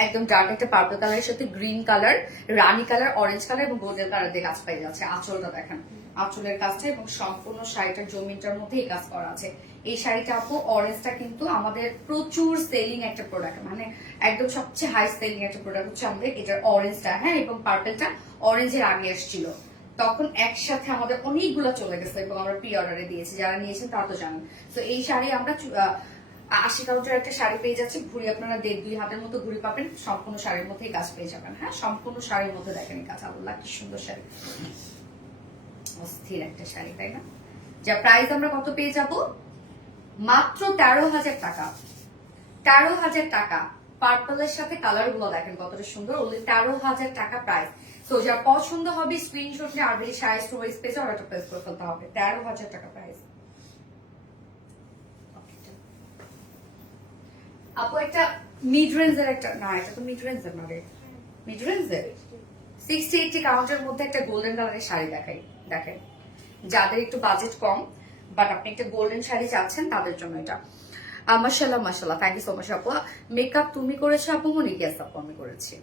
একদম ডার্ক একটা পার্পল কালারের সাথে গ্রিন কালার, রানী কালার, অরেঞ্জ কালার এবং গোল্ডেন কালার দিয়ে কাজ পাই যাচ্ছে। আঁচলটা দেখেন আঁচলের কাজটা এবং সম্পূর্ণ শাড়িটার জমিনটার মধ্যে এই কাজ করা আছে। এই শাড়িটা আপু অরেঞ্জটা কিন্তু আমাদের প্রচুর সেলিং একটা প্রোডাক্ট, মানে একদম সবচেয়ে হাই সেলিং একটা প্রোডাক্ট হচ্ছে আমাদের এটার অরেঞ্জটা, হ্যাঁ, এবং পার্পলটা অরেঞ্জের আগে আসছিল, তখন একসাথে আমাদের অনেকগুলো চলে গেছে এবং আমরা প্রি অর্ডারে দিয়েছি, যারা নিয়েছেন তারা তো জানেন। তো এই শাড়ি আমরা 80 কাউন্টের একটা শাড়ি পেয়ে যাচ্ছে, ঘুরি আপনারা 1.5-2 হাতের মতো ঘুরি পাবেন, সম্পূর্ণ শাড়ির মধ্যেই কাজ পেয়ে যাবেন। হ্যাঁ, সম্পূর্ণ শাড়ির মধ্যে দেখেন এই কাজ, আল্লাহ কি সুন্দর শাড়ি, অস্থির একটা শাড়ি, তাই না? যা প্রাইস আমরা কত পেয়ে যাব, মাত্র 13,000 টাকা। 13,000 টাকা। পার্পলের সাথে কালার গুলো দেখেন কতটা সুন্দর, ওনলি 13,000 টাকা প্রাইস। তো যার পছন্দ হবে স্ক্রিনশট নিয়ে আরবিডি শাড়ি স্টোর স্পেসে অর্ডারটা প্লেস করে ফেলতে হবে। 13,000 টাকা প্রাইস। আপু একটা মিড রেঞ্জের একটা, না এটা তো মিড রেঞ্জের না রে, মিড রেঞ্জের 60-80 কাউন্টের মধ্যে একটা গোল্ডেন কালারের শাড়ি দেখাই, দেখেন যাদের একটু বাজেট কম বাট আপনি একটা গোল্ডেন শাড়ি চাচ্ছেন তাদের জন্য এটা। মাশাআল্লাহ মাশাআল্লাহ, থ্যাংক ইউ সো মাচ আপু। মেকআপ তুমি করেছো আপু? মনে গিয়েছে আপু, আমি করেছি।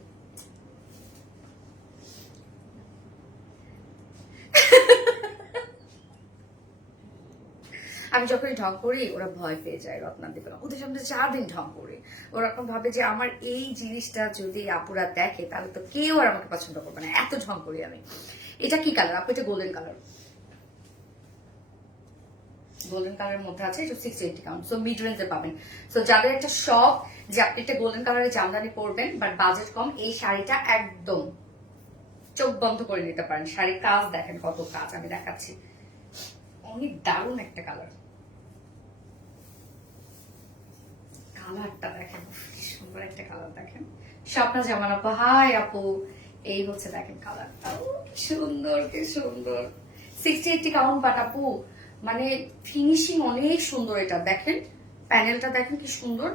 আমি যখনই ঢং করি ওরা ভয় পেয়ে যায়, রত্না দিবে, ওদের সামনে 4 দিন ঢং করি, ওরকম ভাবে যে আমার এই জিনিসটা যদি আপুরা দেখে তাহলে তো কেউ আর আমাকে পছন্দ করবে না, এত ঢং করি আমি। এটা কি কালার আপু? এটা গোল্ডেন কালার, গোল্ডেন কালারের মধ্যে আছে, এটা 60-80 কাউন্ট, সো মিড রেঞ্জে পাবেন। সো যাদের একটা শখ যে আপনি একটা গোল্ডেন কালারের জামদানি পরবেন বাট বাজেট কম, এই শাড়িটা একদম চোখ বন্ধ করে নিতে পারেন। শাড়ির কাজ দেখেন কত কাজ, আমি দেখাচ্ছি, অনেক দারুণ একটা কালার, কালারটা দেখেন কি সুন্দর একটা কালার, দেখেন স্বপ্না জামান আপু, হাই আপু, এই হচ্ছে দেখেন কালারটা, কি সুন্দর কি সুন্দর, 60-80 কাউন্ট বাট আপু মানে ফিনিশিং অনেক সুন্দর, এটা দেখেন প্যানেলটা দেখেন কি সুন্দর।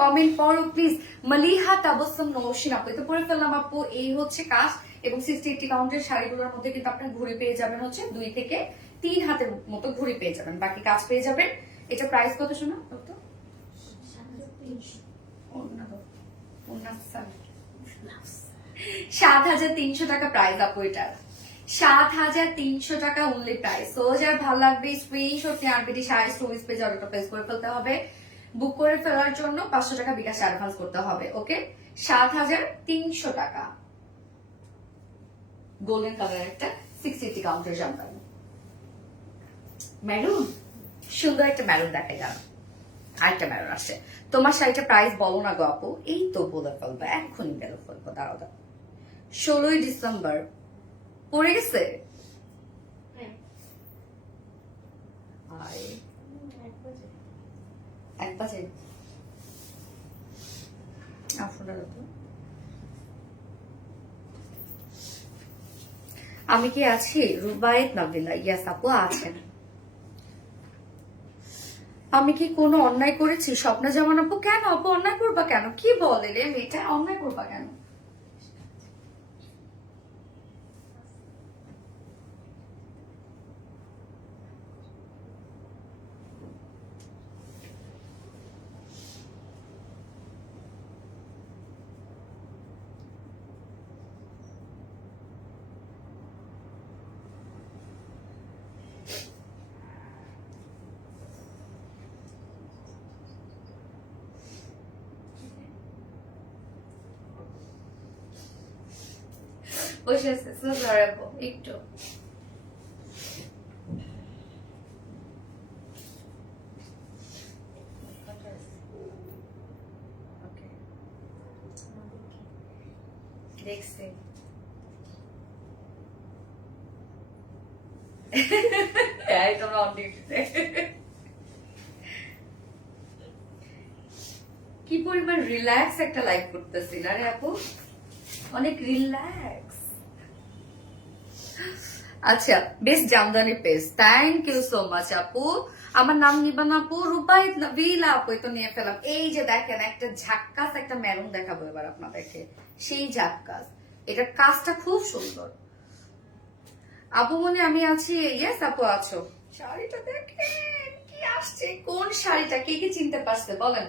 কমেন্ট করো প্লিজ। মালিহা তাবাসসুম নওশিন আপু, এটা পরে ফেললাম আপু, এই হচ্ছে কাজ এবং 60-80 কাউন্টের শাড়িগুলোর মধ্যে কিন্তু আপনার ঘুড়ি পেয়ে যাবেন হচ্ছে 2 থেকে 3 হাতের মতো ঘুড়ি পেয়ে যাবেন, বাকি কাজ পেয়ে যাবেন। এটা প্রাইস কত শোনা কত? 7,300 টাকা প্রাইস আপু, এটা 7,300 টাকা অনলি প্রাইস। তো যার ভালো লাগবে স্ক্রিনশট নিয়ে আরবিডি শাড়ি স্টোর পেজে অর্ডারটা প্লেস করে ফেলতে হবে। বুক করে ফেলার জন্য 500 টাকা বিকাশ অ্যাডভান্স করতে হবে। ওকে, 7,300 টাকা, গোল্ডেন কালার একটা 60 কাউন্টার জামদানি, মেরুন, সুন্দর একটা মেরুন দেখাই যান, আরেকটা মেরুন আসছে। তোমার শাড়িটা প্রাইস বলো না গো আপু। এই তো বলে ফেলবো, এখনই বেরো ফেলবো, দাঁড়াও দাঁড়াও। 16ই ডিসেম্বর পড়ে গেছে, এক বাজে আমি কি আছি? রুবায়েত নাবিলা, ইয়াস আপু আছেন। আমি কি কোনো অন্যায় করেছি? স্বপ্না জামান আপু, কেন আপু অন্যায় করবা কেন? কি বলে রে মেয়েটা, অন্যায় করবা কেন? বসে আছে, একটু দেখছে তোমরা অন ডিউটিতে কি পরিমাণ রিল্যাক্স একটা লাইফ করতেছি না রে আপু, অনেক রিল্যাক্স। আচ্ছা, best jamdani page, thank you so much আপু। আমার নাম নিবান আপু, রুবায়েত নাবিলা আপু, তো নিয়ে ফেলাম। এই যে দেখেন একটা ঝাক্কাস একটা মেরুন দেখাবো এবার আপনাদেরকে, সেই ঝাক্কাস, এটার কাজটা খুব সুন্দর। আপু মনে আমি আছি, ইয়েস আপু আছো। শাড়িটা দেখেন কি আসছে, কোন শাড়িটা কে কি চিনতে পারছে বলেন?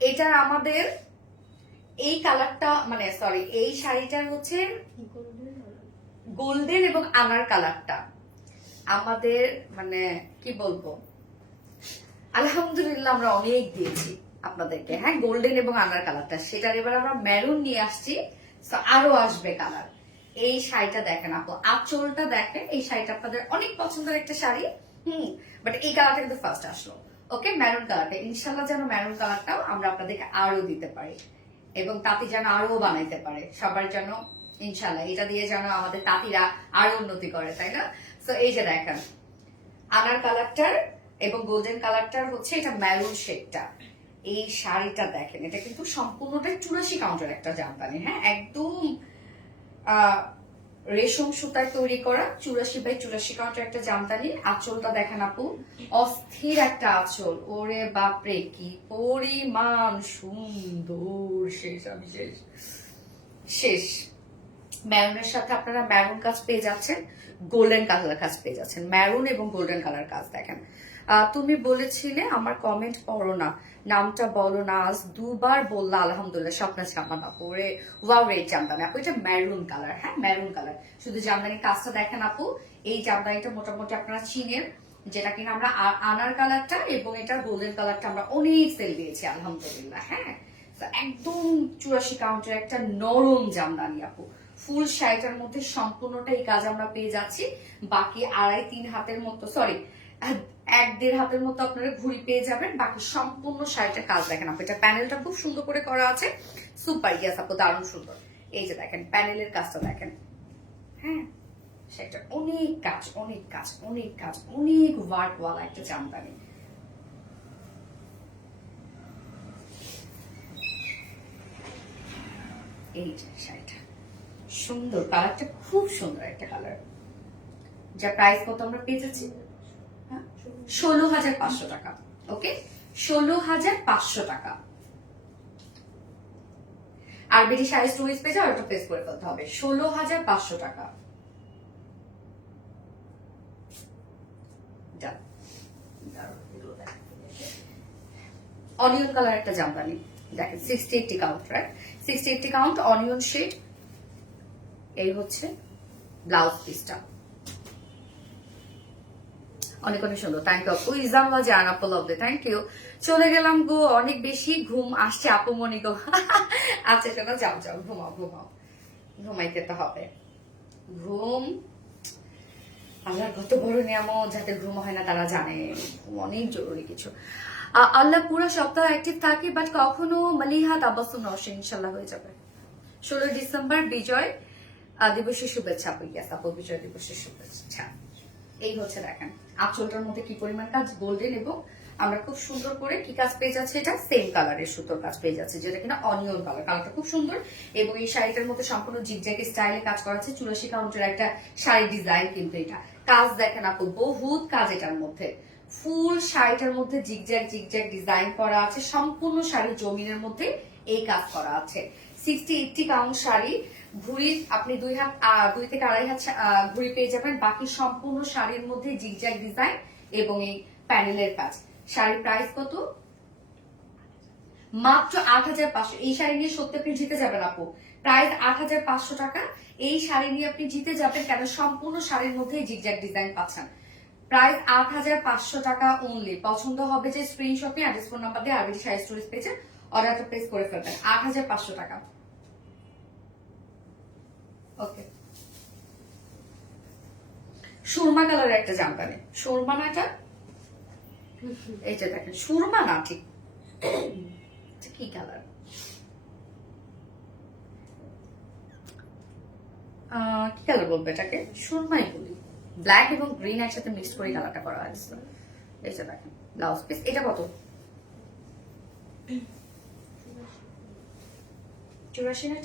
এটা আমাদের এই কালারটা, মানে সরি, এই শাড়িটার হচ্ছে গোল্ডেন এবং আনার কালারটা আমাদের মানে কি বলবো, আলহামদুলিল্লাহ আমরা অনেক দিয়েছি আপনাদেরকে। হ্যাঁ, গোল্ডেন এবং আনার কালারটা, সেটার এবার আমরা মেরুন নিয়ে আসছি, তো আরো আসবে কালার। এই শাড়িটা দেখেন আপু, আঁচলটা দেখেন, এই শাড়িটা আপনাদের অনেক পছন্দের একটা শাড়ি। বাট এই কালারটা কিন্তু ফার্স্ট আসলো। ওকে, মেরুন কালারটা ইনশাল্লাহ যেন মেরুন কালারটাও আমরা আপনাদেরকে আরো দিতে পারি, এবং তাঁতি যেন আরো বানাইতে পারে সবার জন্য ইনশাল্লাহ। এটা দিয়ে যেন আমাদের তাঁতিরা আরো উন্নতি করে, তাই না? তো এই যে দেখেন আনার কালারটার এবং গোল্ডেন কালারটার হচ্ছে এটা মেরুন শেডটা। এই শাড়িটা দেখেন, এটা কিন্তু সম্পূর্ণটাই 84 কাউন্টের একটা জামদানি। হ্যাঁ, একদম রেশম সুতায় তৈরি করা 84/84 কাউন্টের একটা জামদানি। আঁচলটা দেখেন আপু, অস্থির একটা আঁচল, ওরে বাপরে কি পরিমাণ সুন্দর, শেষ আমি শেষ শেষ। ম্যারুনের সাথে আপনারা ম্যারুন কাজ পেয়ে যাচ্ছেন, গোল্ডেন কালার কাজ পেয়ে যাচ্ছেন। ম্যারুন এবং গোল্ডেন কালার কাজ দেখেন। তুমি বলেছিলে আমার কমেন্ট পড়ো না, নামটা বলো না, আজ দুবার বললা আলহামদুলিল্লাহ। স্বপ্না জামা না পরে ওয়াও, রেড জামদানি আপু, এটা ম্যারুন কালার। হ্যাঁ, ম্যারুন কালার। শুধু জামদানি কাজটা দেখেন আপু, এই জামদানিটা মোটামুটি আপনারা চিনেন, যেটা কিনা আমরা আনার কালারটা এবং এটা গোল্ডেন কালারটা আমরা অনেক সেল দিয়েছি আলহামদুলিল্লাহ। হ্যাঁ, একদম 84 কাউন্টের একটা নরম জামদানি আপু। ফুল শাড়িটার মধ্যে সম্পূর্ণটা এই কাজ আমরা পেয়ে যাচ্ছি। বাকি 2.5-3 হাতের মতো, সরি 1-1.5 হাতের মতো আপনারা ঘুড়ি পেয়ে যাবেন। বাকি সম্পূর্ণ শাড়িটার কাজ দেখেন আপু, এটা প্যানেলটা খুব সুন্দর করে করা আছে। সুপার, ইয়াস আপু, দারুণ সুন্দর। এই যে দেখেন প্যানেলের কাজটা দেখেন। হ্যাঁ, সেটা অনেক কাজ, অনেক কাজ, অনেক কাজ, অনেক ওয়ার্ক ওয়ালা একটা জামদানি। এই যে শাড়িটা সুন্দর, কালারটা খুব সুন্দর একটা কালার। যা প্রাইস কত আমরা পেয়ে যাচ্ছি, 16,500 টাকা। ওকে, 16,500 টাকা। আর বেটি শাড়ি স্টোরেজ পেয়ে যাও, ওটা প্রেস করে ফেলতে হবে। 16,500 টাকা। অনিয়ন কালার একটা জামদানি দেখেন, 60-80 count, right? 60-80 count onion shade. এই হচ্ছে ব্লাউজ পিসটা, অনেক অনেক সুন্দর। থ্যাংক ইউ আপু। ইজামা জান আপু, লাভ দে, থ্যাংক ইউ। চলে গেলাম গো, অনেক বেশি ঘুম আসছে আপু মনি গো। আচ্ছা শোনো, যাও যাও, ঘুমাও ঘুমাও, ঘুমাইতে তো হবে। ঘুম আল্লাহর কত বড় নিয়ামত, যাদের ঘুম হয় না তারা জানে ঘুম অনেক জরুরি কিছু। আল্লাহ পুরো সপ্তাহ অ্যাক্টিভ থাকি, বাট কখনো মালিহা তাবাসসুম নসে, ইনশাল্লাহ হয়ে যাবে। 16 ডিসেম্বর বিজয় দিবসের শুভেচ্ছা আপু। ইয়াস আপু, বিজয় দিবসের শুভেচ্ছা। এই হচ্ছে দেখেন আঁচলটার মধ্যে কি পরিমাণ কাজ, গোল্ডেন, এবং আমরা খুব সুন্দর করে কি কাজ পেয়ে যাচ্ছে, এটা সেম কালারের সুতোর কাজ পেয়ে যাচ্ছে, যেটা কিনা অনিয়ন কালার। কালারটা খুব সুন্দর, এবং এই শাড়িটার মধ্যে সম্পূর্ণ জিগজ্যাগ স্টাইলে কাজ করা আছে। 84 কাউন্টের একটা শাড়ি ডিজাইন, কিন্তু এটা কাজ দেখেন আপু, বহুত কাজ এটার মধ্যে। ফুল শাড়িটার মধ্যে জিগজ্যাগ জিগজ্যাগ ডিজাইন করা আছে, সম্পূর্ণ শাড়ি জমিনের মধ্যে এই কাজ করা আছে। 60-80 কাউন্ট শাড়ি, ঘুড়ি আপনি 2 থেকে 2.5 হাত ঘুড়ি পেয়ে যাবেন। বাকি সম্পূর্ণ শাড়ির মধ্যে জিগজ্যাগ ডিজাইন এবং এই প্যানেলের কাজ। শাড়ির প্রাইস কত? মাত্র 8,500। এই শাড়ি নিয়ে সত্যি আপনি জিতে যাবেন আপু, প্রাইস 8,500 টাকা। এই শাড়ি নিয়ে আপনি জিতে যাবেন, কেন সম্পূর্ণ শাড়ির মধ্যে জিগজ্যাগ ডিজাইন পাচ্ছেন। প্রাইস 8,500 টাকা অনলি। পছন্দ হবে যে স্ক্রিনশট নিয়ে অ্যাড্রেস ফোন নাম্বার দিয়ে আরবিটি শাড়ি স্টোরেজ পেজে অর্ডারটা প্লেস করে ফেলবেন। 8,500 টাকা। ওকে, সুরমা কালারের একটা জামদানি। সুরমা না এটা? এই যে দেখেন, সুরমা না, ঠিক কি কালার, কি কালার বলবো এটাকে, সুরমাই বলি। ব্ল্যাক এবং গ্রিন একসাথে মিক্সড করে কালারটা করা হয়েছে। এই যে দেখেন ব্লাউজ পিস। এটা কত? 84 না?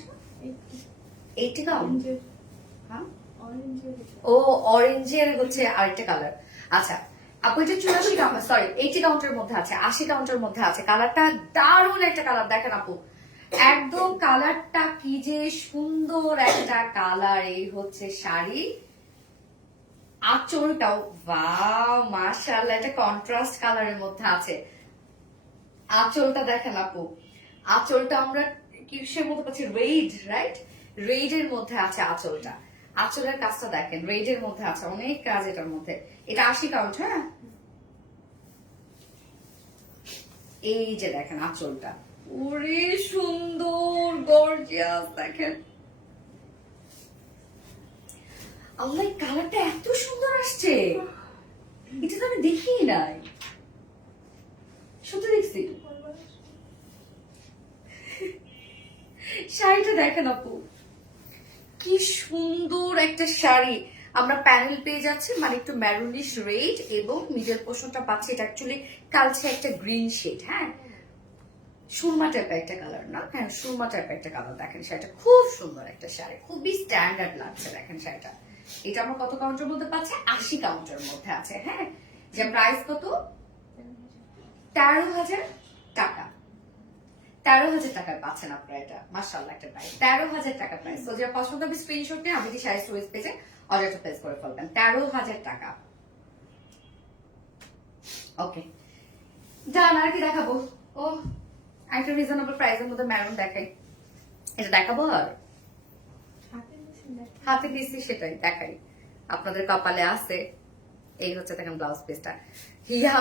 80 কাউন্ট। হ্যাঁ, ও অরেঞ্জের হচ্ছে আরেকটা কালার। আচ্ছা আপু, এটা 84 কাউন্ট, সরি 80 কাউন্টের মধ্যে আছে, 80 কাউন্টের মধ্যে আছে। কালারটা দারুণ একটা কালার দেখেন আপু, একদম কালারটা কি যে সুন্দর একটা কালার। এই হচ্ছে শাড়ি, আঁচলটাও ওয়াও মাশাআল্লাহ, এটা কন্ট্রাস্ট কালারের মধ্যে আছে। আঁচলটা দেখেন আপু, আঁচলটা আমরা কিসের মধ্যে পাচ্ছি, রেড, রাইট? রেড এর মধ্যে আছে আঁচলটা। আঁচলের কাজটা দেখেন, রেডের মধ্যে আছে, অনেক কাজ এটার মধ্যে। এটা 80 কাউন্ট, হ্যাঁ। এই যে দেখেন আঁচলটা, ওরে সুন্দর গর্জিয়াস দেখেন। আল্লাহ, কালারটা এত সুন্দর আসছে, এটা তো আমি দেখিই নাই, সত্যি দেখছি। শাড়িটা দেখেন আপু, কি সুন্দর একটা শাড়ি। আমরা প্যানেল পেয়ে যাচ্ছি, মানে একটু ম্যারুনিশ রেড, এবং মিডল পোর্শনটা পাচ্ছি, এটা অ্যাকচুয়ালি কালচে একটা গ্রিন শেড, হ্যাঁ, সুরমা টাইপের একটা কালার না, হ্যাঁ সুরমা টাইপের একটা কালার। দেখেন শাড়িটা খুব সুন্দর একটা শাড়ি, খুবই স্ট্যান্ডার্ড লাগছে। দেখেন শাড়িটা, এটা আমরা কত কাউন্টের মধ্যে পাচ্ছি? 80 কাউন্টের মধ্যে আছে, হ্যাঁ। যে প্রাইস কত? 13,000 টাকা। 13,000 টাকায় পাচ্ছেন আপনারা এটা, মাশাআল্লাহ একটা প্রাইস, 13,000 টাকা প্রাইস। তো যারা পছন্দ হবে স্ক্রিনশট নিয়ে আমি শাড়ি স্টোরেজ পেজে অর্ডারটা প্লেস করে ফেলবেন। 13,000 টাকা। ওকে ডান। আর কি দেখাবো? ও, একটা রিজনেবল প্রাইসের মধ্যে ম্যারুন দেখাই, এটা দেখাবো। আর হাতে দিয়েছি সেটাই দেখাই, আপনাদের কপালে আছে। এই হচ্ছে দেখেন ব্লাউজ পিসটা,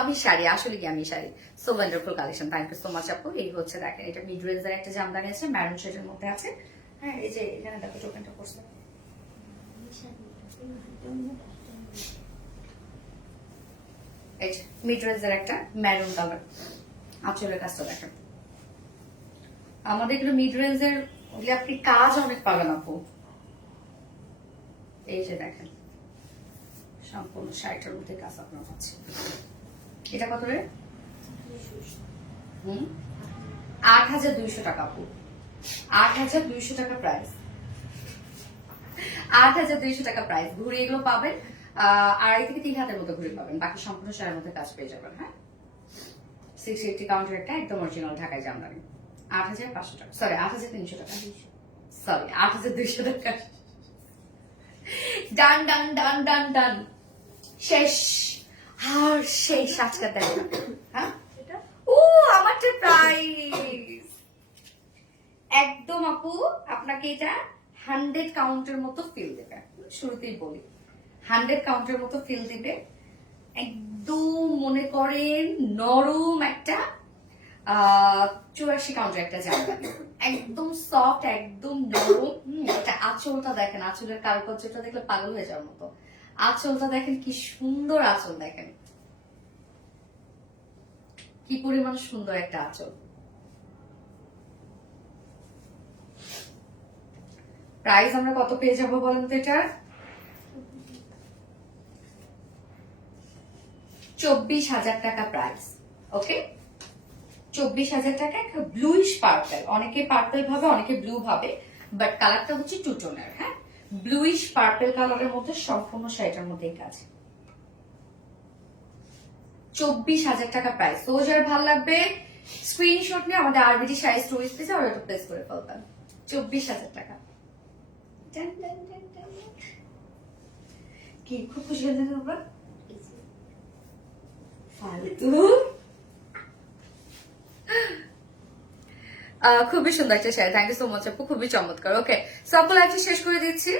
আমি শাড়ি, আসলে কি আমি sari. So wonderful collection, thank you so much আপু। এই হচ্ছে দেখেন, এটা মিড রেঞ্জের একটা জামদানি আছে, ম্যারুন শেডের মধ্যে আছে, হ্যাঁ। এই যে এখানে দেখো টোকেনটা পড়ছে, এই যে মিড রেঞ্জের একটা ম্যারুন কালার। আঁচলের কাজটা দেখেন, আমাদের এগুলো মিড রেঞ্জের, ওগুলো আপনি কাজ অনেক পাবেন আপু। এই যে দেখেন সম্পূর্ণ শাড়িটার মধ্যে কাজ আপনার পাচ্ছে। এটা কত রে? 8,200 টাকা আপু, 8,200 টাকা প্রাইস, 8,200 টাকা প্রাইস। ঘুরে এগুলো পাবেন 2.5 থেকে 3 হাতের মতো ঘুরে পাবেন, বাকি সম্পূর্ণ শাড়ির মধ্যে কাজ পেয়ে যাবেন, হ্যাঁ। 680 কাউন্টার একটা একদম অরিজিনাল ঢাকায় জামদানি, 8,500 টাকা, সরি 8,300 টাকা, সরি 8,200 টাকা। ডান ডান ডান ডান ডান, শেষ, আর শেষ আজকের দেখ। হ্যাঁ, ও আমারটা প্রাইস একদম আপু, আপনাকে এটা 100 কাউন্টের মতো ফিল দেবে। শুরুতেই বলি 100 কাউন্টের মতো ফিল দিবে, একদম মনে করেন নরম একটা 84 কাউন্টের একটা জামদানি, একদম সফট, একদম নরম। এটা আঁচলটা দেখেন, আঁচলের কারুকার্যটা দেখলে পাগল হয়ে যাওয়ার মতো। আঁচলটা দেখেন কি সুন্দর আঁচল, দেখেন কি পরিমাণ সুন্দর একটা আঁচল। প্রাইস আমরা কত পেয়ে যাবো বলেন তো? এটা 24,000 টাকা প্রাইস। ওকে, 24,000 টাকা। একটা ব্লুইশ পার্পল, অনেকে পার্পল ভাবে, অনেকে ব্লু ভাবে, বাট কালারটা হচ্ছে টু টোনের, হ্যাঁ। ব্লুইশ পার্পল কালারের মধ্যে সম্পূর্ণ শাড়িটার মধ্যে কাজ। 24,000 টাকা প্রাইস। তো যার ভালো লাগবে স্ক্রিনশট নিয়ে আমাদের আরবিডি শাড়ি স্টোরেজ পেজে অর্ডারটা প্লেস করে ফেলবেন। 24,000 টাকা। কি খুব খুশি হয়েছে তোমরা? ফালতু, খুবই সুন্দর একটা sari, thank you so much আপু, খুবই চমৎকার। ওকে, সব লাইভটা শেষ করে দিচ্ছি।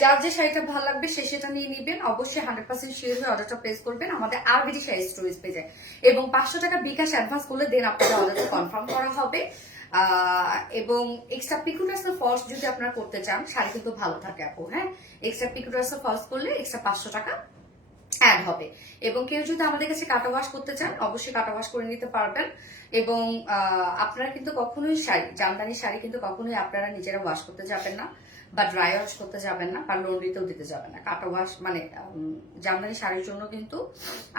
যার যে শাড়িটা ভালো লাগবে সে সেটা নিয়ে নিবেন, অবশ্যই 100% শিওর হয়ে অর্ডারটা প্লেস করবেন আমাদের আরবিডি শাড়ি স্টোরেজ পেজে, এবং 500 টাকা বিকাশ অ্যাডভান্স করলে দেন আপনাদের অর্ডারটা কনফার্ম করা হবে। এবং এক্সট্রা পিকুটার্সেল ফলস যদি আপনারা করতে চান, শাড়ি কিন্তু ভালো থাকে আপু, হ্যাঁ। এক্সট্রা পিকুটার্সেল ফলস করলে এক্সট্রা 500 টাকা অ্যাড হবে। এবং কেউ যদি আমাদের কাছে কাটা ওয়াশ করতে চান, অবশ্যই কাটা ওয়াশ করে নিতে পারবেন। এবং আপনারা কিন্তু কখনোই শাড়ি, জামদানি শাড়ি কিন্তু কখনোই আপনারা নিজেরা ওয়াশ করতে যাবেন না, বা ড্রাই ওয়াশ করতে যাবেন না, বা লন্ড্রিতেও দিতে যাবেন না। কাটা ওয়াশ মানে জামদানি শাড়ির জন্য কিন্তু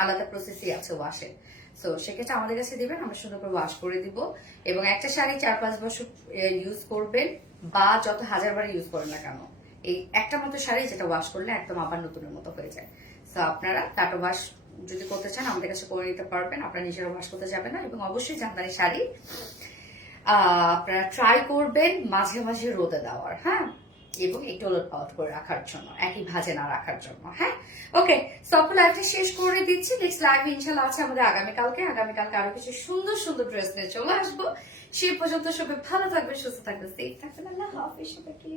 আলাদা প্রসেসই আছে ওয়াশের। সো সেক্ষেত্রে আমাদের কাছে দিবেন, আমরা সুন্দর করে ওয়াশ করে দিব। এবং একটা শাড়ি 4-5 বছর ইউজ করবেন, বা যত হাজারবার ইউজ করেন না কেন, এই একটা মতো শাড়ি যেটা ওয়াশ করলে একদম আবার নতুনের মতো হয়ে যায়। তো আপনারা কাটা ওয়াশ যদি করতে চান আমাদের কাছে করে নিতে পারবেন, আপনারা নিজেরা ওয়াশ করতে যাবেন না। এবং অবশ্যই জামদানি শাড়ি আপনারা ট্রাই করবেন মাঝে মাঝে রোদে দেওয়ার, হ্যাঁ, এবং একটু ওলট পালট করে রাখার জন্য, একই ভাজে না রাখার জন্য, হ্যাঁ। ওকে, সব লাইভটা শেষ করে দিচ্ছি। নেক্সট লাইভ ইনশাল্লাহ আছে আমাদের আগামীকালকে আরো কিছু সুন্দর সুন্দর ড্রেস নিয়ে চলে আসবো। সেই পর্যন্ত সবাই ভালো থাকবে, সুস্থ থাকবে, সেফ থাকবেন। আল্লাহ হাফেজ সবাইকে।